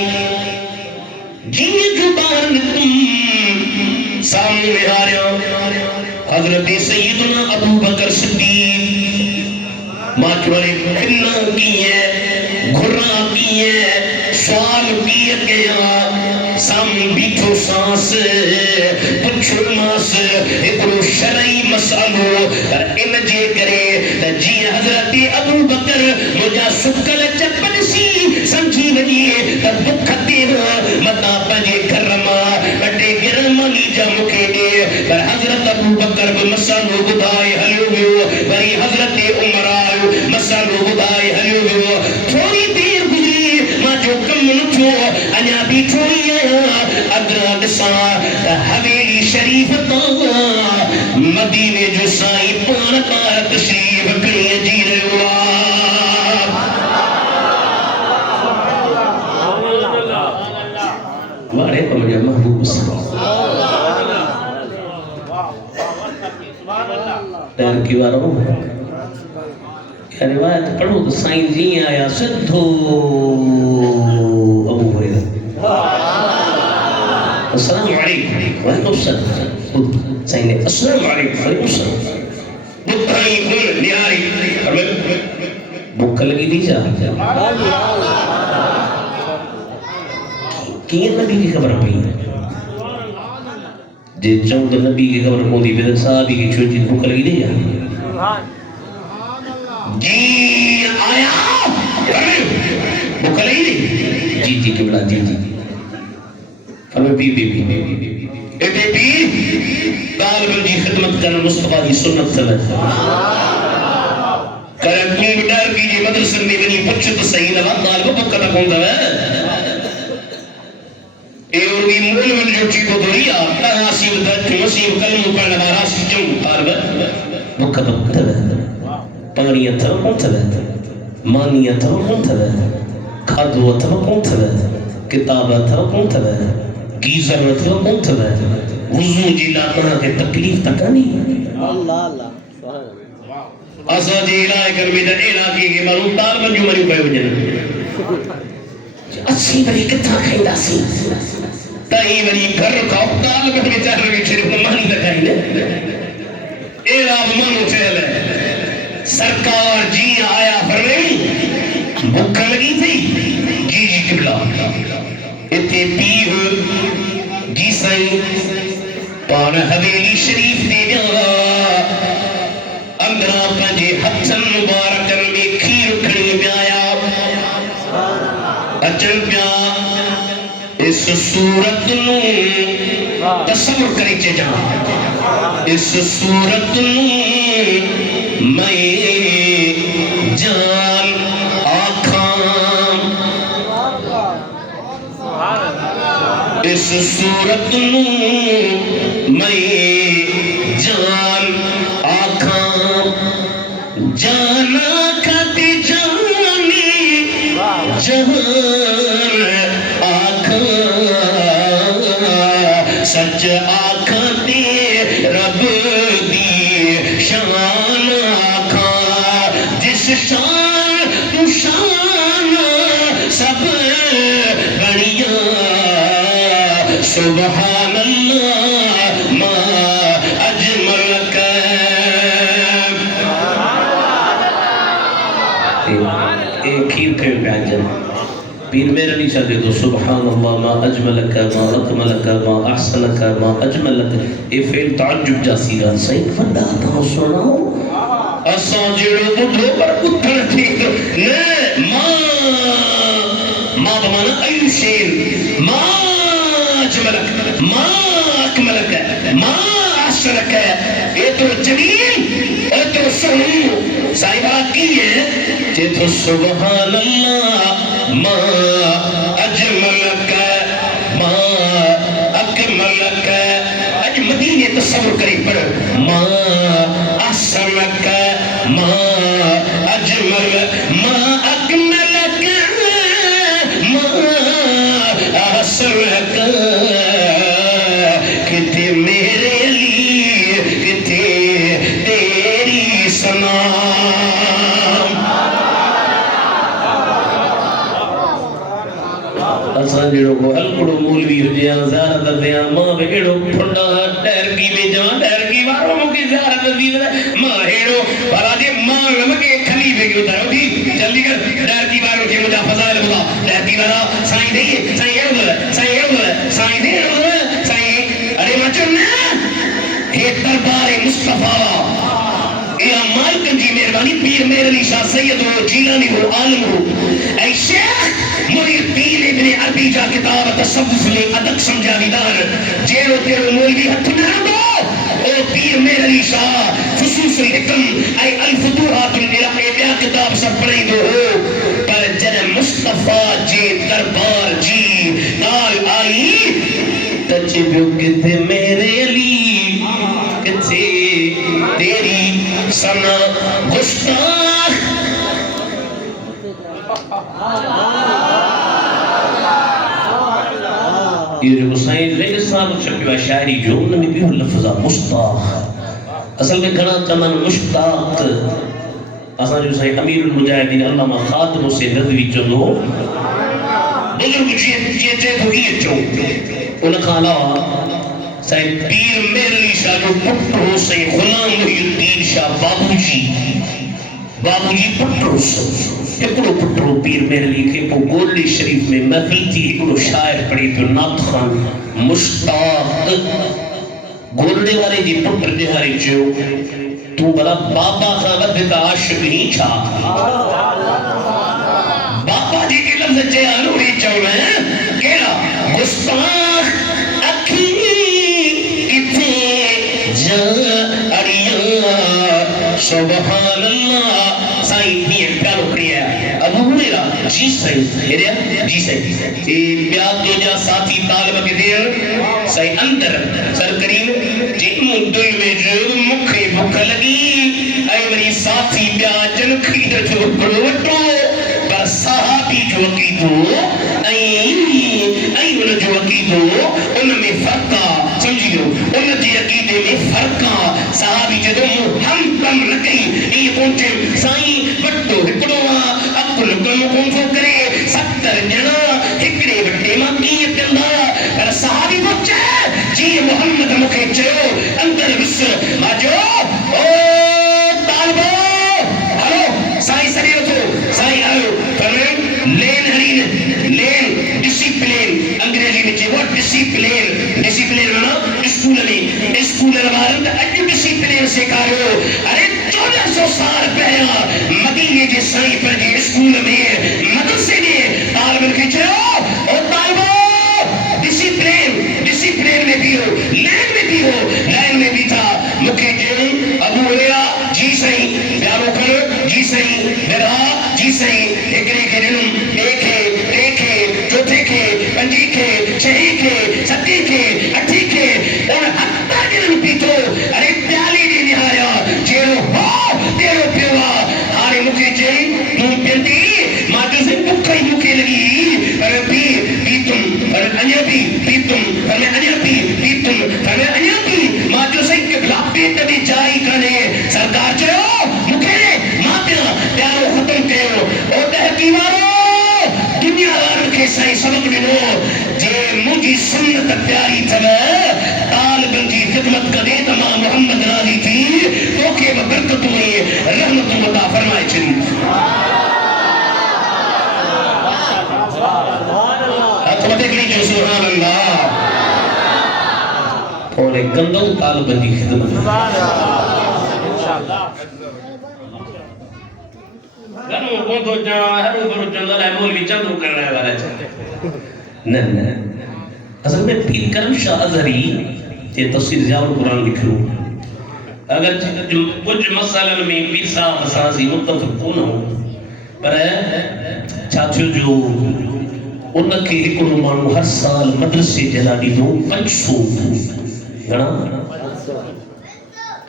جی جو باہر تم سامنے آ رہا حضرت سیدنا ابو بکر صدیق ماچورے پھنہ کی ہے گھرہ کی ہے سوال کی گیا سامنے بیٹھو سانس پچھو ماس ایکڑو شرعی مسئلو پر ان جے کرے جی حضرت ابو بکر مجھا سکل چپن سی سمجھی وجیے تب بکھتے ہو مطا پجے گرما بٹے گرمانی جا مکے دے پر حضرت ابو بکر مسئلو بدائے حلیو گئو بری حضرت عمر آئو مسئلو بدائے حلیو گئو تھوڑی دیر گزری ماں جو کم نتھو انیا بھی تھوڑی آیا اگر دسا حویلی شریف تا مدینے جو سائی پانتا تشریف کری جی رہو مارے کو مجھے محبوب تیر کی بارو کیا روایت پڑھو تو سائیں جی آیا سدھو ابو ہریرہ السلام علیکم وعلیکم السلام سائیں نے السلام علیکم وعلیکم السلام بکھائی کن نیاری بکھ لگی دی جا کین نبی کی خبر پئی جے چند نبی کی خبر کوندی پھر صحابی کی چھوٹی بکھ لگی دی جا جی آیا بکھ لگی دی جی جی قبلہ جی جی فرمائے بی بی بی اے بی بی طالب جی خدمت کرنا مصطفیٰ کی سنت سمجھ کرن تم ڈر کی جی مدرسن میں بنی پچھت صحیح نوا طالب بکتا کون دا ہے اے اردی مول من جو چیتو دوریا تحاسی و درد مسیح کلمو پڑھنا باراسی جنگ طالب بکتا کون دا پانی اتھا کون دا مانی اتھا کون دا کھادو اتھا کون دا کتاب اتھا کون دا گیزر اتھا کون دا وضو جی لاکنا کے تکلیف تکانی اللہ اللہ اسا جی الہی کرمی دا الہی کے مرون طالب جو مریو پہ وجن اچھی بری کتھا کھائی دا سی تائی بری گھر کا طالب میں چاہ رہی چھڑی مانی دا کھائی دے الہی مانو چہل ہے سرکار جی آیا فرمائی بھوک لگی تھی جی جی قبلہ اتے پی ہو جی سائیں پان حویلی شریف دے جا اندرا پنجے حسن مبارکن میں کھیر کھڑی میں آیا اچھل پیا اس صورت نو تصور کرے چے جا اس صورت نو میں جان آکھاں اس صورت نو میں جان آکھاں جان آکھاں جانی جہان آکھاں سچ آکھاں رب دی شان آکھاں جس شان تو شان سب بڑیاں سبحان اللہ ما اجمل کا ایک ہی پھر بیانجن پیر میرا نہیں چاہتے تو سبحان اللہ ما اجمل کا ما اکمل کا ما احسن کا ما اجمل کا یہ فعل تعجب جاسی گا سائن فنڈا تھا سناؤ اساں جڑو بدھو پر اتھر ٹھیک نے ما بمانا ایو شین ما اجملک ما اکملک ما احسنک یہ تو جمیل یہ تو سنو صاحبہ کی ہے یہ تو سبحان اللہ ما اجملک ما اکملک اج مدینے تصور کریں پڑھو ما احسنک ما اجمل ما اکملک ما جڑو کو الکڑو مولوی رجیا زیارت دیا ماں بیڑو پھنڈا ٹیر کی میں جوان ٹیر کی وارو مکی زیارت دیا ماں ہیڑو بھلا جی ماں مکی کھلی بے گی اتارو دی جلدی کر ٹیر کی وارو کے مجھا فضائل بتا ٹیر کی وارا سائیں دئیے سائیں ایڑو بلا سائیں ایڑو بلا سائیں دئیے ایڑو بلا سائیں ارے مچو نا یہ دربار مصطفیٰ اے مالکن جی مہربانی پیر میر علی شاہ سید ہو جیلانی ہو عالم ہو اے شیخ محی الدین ابن عربی جا کتاب تصوف لے ادک سمجھا ویدان جیرو تیرو مولوی ہتھ نہ دو او پیر میر علی شاہ خصوص الحکم اے الفتوحات العراق بیا کتاب سب پڑھیں دو ہو پر جن مصطفیٰ جے دربار جی نال آئی تجبیو کتے میرے علی کتے تیری سنا گستاخ یہ جو حسین لیکن صاحب چھپیوا شاعری جو انہوں نے بھی لفظہ مستاخ اصل میں گھنا تمن مشتاق اصلا جو سائیں امیر المجاہدین علامہ خاتم حسین ندوی چلو بزرگ چیتے تو یہ چو انہوں کھا علاوہ سائیں پیر میر علی شاہ جو پٹر حسین غلام محی الدین شاہ بابو جی پٹر حسین ایکڑو پٹرو پیر میر علی کے پو گولڈی شریف میں محفل تھی ایکڑو شاعر پڑی تو نات خان مشتاق گولڈے والے جی پٹر نہاری چو تو بلا بابا خانت دیتا عاشق ہی چھا بابا جی کے لفظ جے آنو ہی چاہو میں کہنا گستاخ اکھی سبحان اللہ سائیں پیئے پیارو کریے ابو ہریرہ جی سائیں جی سائیں پیاد دو جا ساتھی طالب کے دیر سائیں اندر سر کریم جن دل میں جو مکھے بھک لگی اے میری ساتھی پیاد جن کھیڑ جو پروٹو پر صحابی جو عقیدو ان جو عقیدو ان میں فرقہ سمجھیو ان جی عقیدے میں فرقہ صحابی جدو ہم کم رکھیں یہ پونچے سائیں وٹو ہکڑوا اکل کم کون فو کرے 70 جنا ہکڑے وٹے ماں کیت دندا پر صحابی پونچے جی محمد مکھے چو اندر بس آجو او طالبو ہلو سائیں سری رتو سائیں آئو فرمین لین ہرین لین ڈسیپلین انگریزی میں چاہیے وہ ڈسیپلین مانا اسکول روارند اجو ڈسیپلین سے کارو ارے 1400 سال پہیا مدینے جے سائیں پر جے اسکول میں مدرسے میں طالب کے چاہو او طالبو ڈسیپلین میں بھی ہو لائن میں بھی تھا مکہ جو ابو ہریرہ جی سائیں پیارو کر جی سائیں میرا جی سائیں ایکڑے کے دنم ایکھے چوتھے کے پنجی کے چھہی کے ستی کے اٹھی کے اور ہتھا جنم پیتو ارے پیالی دی نہایا جیرو ہو تیرو پیوا ہارے مکے جن تم پیندی ماں سے بکھائی مکے لگی پر پیتم پر انیا پیتم پر انیا پیتم پر انیا ماں جو سے قبلہ پیت بھی جائی کنے سرکار چاہو مکے ماں پیارو ختم کرو اور تحقی وارو دنیا وار کے سائیں سبق دنو جے مجھے سنت پیاری تھا طالب جی خدمت کا دے تمام محمد راضی تھی تو کہ برکت ہوئی رحمت مطا فرمائے چلی حکمت اکلی جو سبحان اللہ اور ایک گندو طالب جی خدمت گنو کون تو جہاں ہر اوپر چندر ہے مولوی چندر کرنے والا چاہتے نہیں اصل میں پیر کرم شاہ ازہری یہ تفسیر زیادہ قرآن لکھ لوں اگر کچھ مسئلہ میں پیر صاحب اساسی متفق نہ ہو پر چاچو جو ان کے ایکڑو مانو ہر سال مدرسے جلانی دو 500 گھنا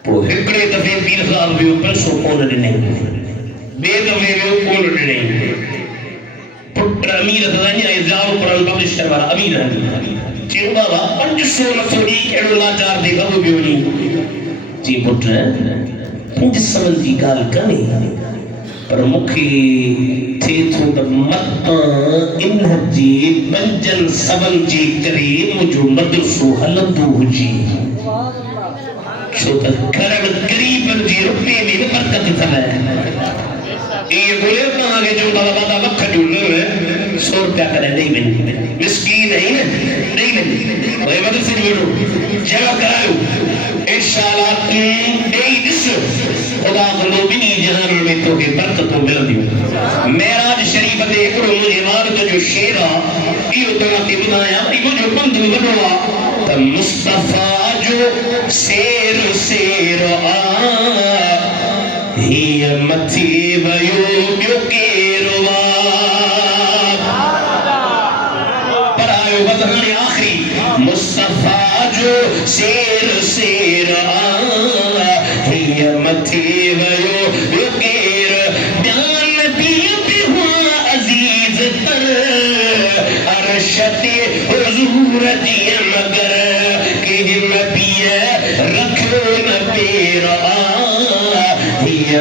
پڑھو ہکڑے دفعے پیر صاحب بھی 500 کون نہیں بے دفعے بھی کون نہیں پٹر امیر تدانیا ازیاو قرآن پبلش کروارا امیر ہے چیو بابا 500 لفظو ایک ایڑو لاچار دے گھو بیونی چی پٹر 5 سمن جی گال کنے پر مکھی تھے تو دا مطمئن انہ جی بنجن سبن جی کرے مجھو مدرسو حلندو جی چھو تا کرم قریبن جی رکھنے میں برکت تھا یہ بولے اتنا آگے جو بابا وقت جڑنے میں 100 روپیہ کرے نہیں ملی مسکین نہیں ملی وہ مدرسے جوڑو جگہ کرایو انشاءاللہ نہیں دس خدا کو بھی جہان میں تو کہ برکت تو مل دیو معراج شریف دے ایکڑو مجھے عبادت جو شیرا یہ تو کہ بنایا مجھے بندو بنوا تا مصطفیٰ جو سیر ہی متھی ویو بیو کیروا پر آئیو بدہانے آخری مصطفیٰ جو سیر ہی متھی ویو بیو کیر بیان نبی پہ ہوا عزیز تر عرشت حضور دیئے مگر کہ نبی رکھو نبیر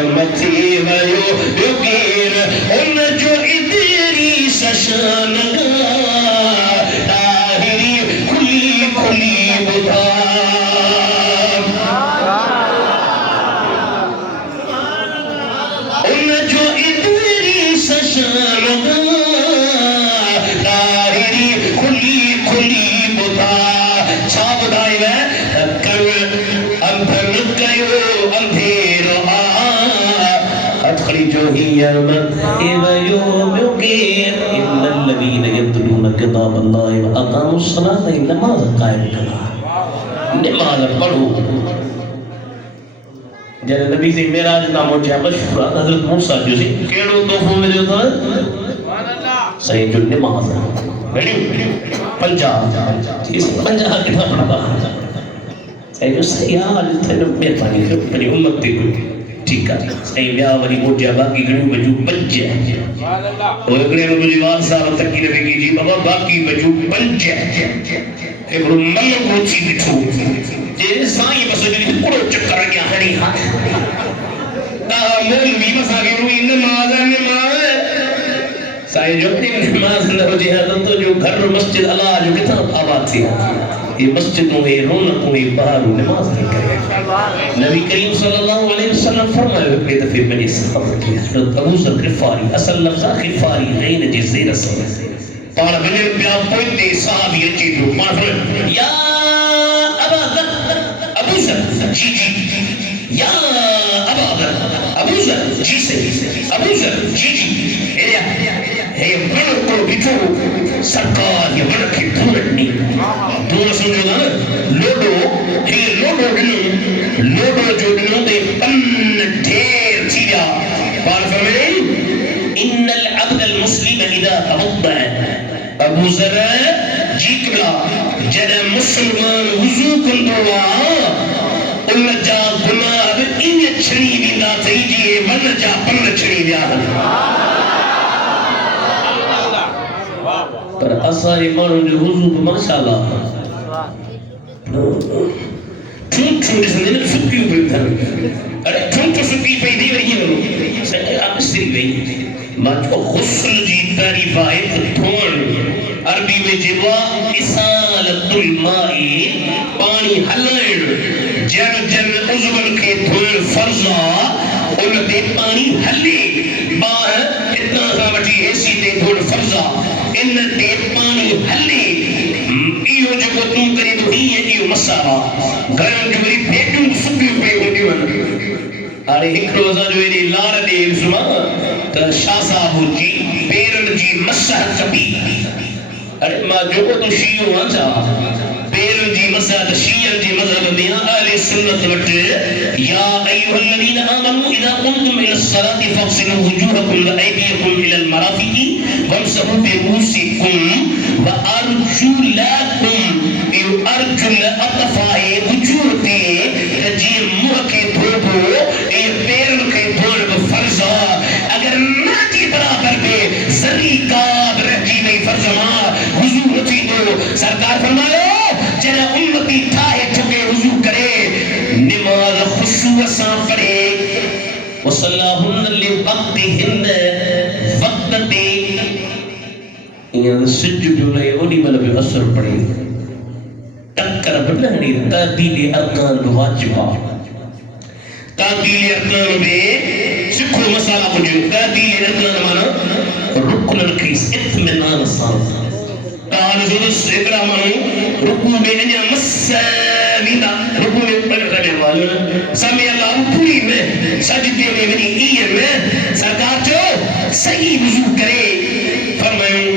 متی ویو یوگیر ان جو ادری سشانگا تاہری کھلی بدھا ان جو ادری سشانگا تاہری کھلی بدھا چھا بدھائی میں کن اندھن کیو اندھیر جو ہی یوم یوم یقین ان الذین یتلون کتاب اللہ واقاموا الصلاۃ نماز قائم کرنا نماز پڑھو جب نبی سے معراج نہ پہنچا مشہور حضرت موسیٰ جو سی کیڑو تحفہ ملے تو سبحان اللہ صحیح جو نماز ہے پنجا کتنا پڑھا صحیح جو صحیح آج تھے مہربانی کر اپنی امت دے کوئی ٹھیک ہے صحیح بیاہ وری موجہ باقی گھنو بجو پنج ہے وہ اگلے میں مجھے وار صاحب تکی نبی کی جی بابا باقی بجو پنج ہے ایک رو ملک کو چی بٹھو جیسے سائیں بس جو کڑو چکر کیا ہنی ہاتھ مولوی بس آگے روئی نماز سائیں جو نماز نہ ہو جہاں تو جو گھر مسجد اللہ جو کتنا آباد تھی یہ مسجدوں میں رونقوں میں باہر نماز نہیں کرے نبی کریم صلی اللہ علیہ وسلم فرمائے کہ دفعہ میں نے صحابہ کی حضرت ابو ذر غفاری اصل لفظہ غفاری غین جی زیر سے پاڑا بنے پیا پوئتے صحابی اچھی دو پاڑا فرمائے یا ابو ذر جی یا ابو ذر جی سے ابو ذر جی ہے بڑھ کو بچو سرکار یہ بڑھ کے دھوڑنی دھوڑ سمجھو نا لوڈو جو دنوں دے پن ڈھیر چیا پار فرمائیں ان العبد المسلم اذا توضع ابو ذر جی قبلہ جڑا مسلمان وضو کندوا ان جا گناہ ان چھڑی ویندا تھی جی ون جا پن چھڑی ویا پر اساری مانو جو وضو ماشاءاللہ ٹھوٹ جسنے نے سکی پہ تھا ارے ٹھوٹ سکی پہ دی رہی ہے سچے آپ سری گئی ماچو غسل جی تعریف ہے دھون عربی میں جوا اسالت المائی پانی ہلائن جن عضون کے دھون فرضا ان دے پانی ہلی باہر اتنا سا بٹی ایسی دے دھون فرضا ان دے پانی ہلی ایو جو کو تم کرے تو ہی ہے ایو مسارا گھرم جو میری پیٹوں سکیو پہ ہوتی ون ارے ایک روزہ جو ایلی لار دے اسما تا شاہ صاحب جی پیرن جی مسح کبھی ارے ماں جو کو تو شیعو آنچا پیرن جی مسح تا شیعن جی مذہب میں اہل سنت وٹ یا ایوہ الذین آمنوا اذا قمتم الى الصلاة فاغسلوا وجوهكم وأيديكم الى المرافق وامسحوا برؤوسكم وارجلكم ارجل اطفائے وجوہ دے جی منہ کے دھوبو اے پیرن کے دھوب فرضا اگر ناٹی برابر بے ذری قاب رہ جی نہیں فرضما وضو نتی دو سرکار فرمائے جنہ امتی تھائے چکے وضو کرے نماز خشوع سان پڑھے وصلاحن لوقت ہند وقت تے یہ سج جو لے اونی مل بھی اثر پڑے ٹکر بنانی تعدیل ارکان واجبہ تعدیل ارکان میں سکھو مسالہ پوچھو تعدیل ارکان مانا رکن القیس اطمینان سان قال زرس اقرا مانو رکوع میں انیا مساویدہ رکوع میں پڑھ رہے والا سمی اللہ پوری میں سجدے میں منی ایئر میں سرکار جو صحیح وضو کرے فرمائیں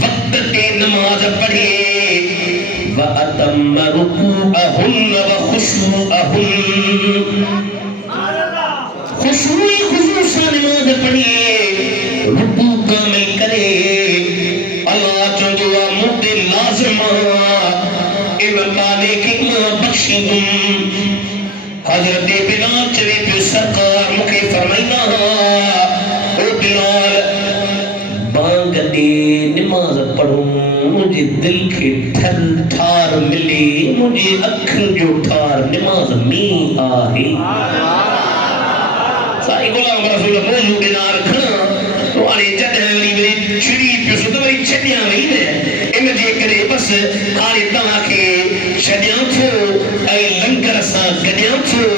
وقت تے نماز پڑھے وَأَتَمَّ رُكُوعَهُنَّ وَخُشُوعَهُنَّ خشوعی خصوصا نماز پڑھے رکوع کامل کرے اللہ چندوا مد لازمہ امکانے کی ماں بخشی دن حضرت بلال چوے پہ سرکار مکے فرمائنا او بلال بانگ دے نماز پڑھوں مجھے دل کے ٹھر ٹھار ملے مجھے اکھن جو ٹھار نماز میں آہے سائی غلام رسول موضوع کے نار کھنا تو آنے جدہ وری میری چھڑی پہ سو میری چھڑیاں نہیں ہے ان جے کرے بس آنے تمہاں کے چھڑیاں تھو اے لنگر سا گڑیاں تھو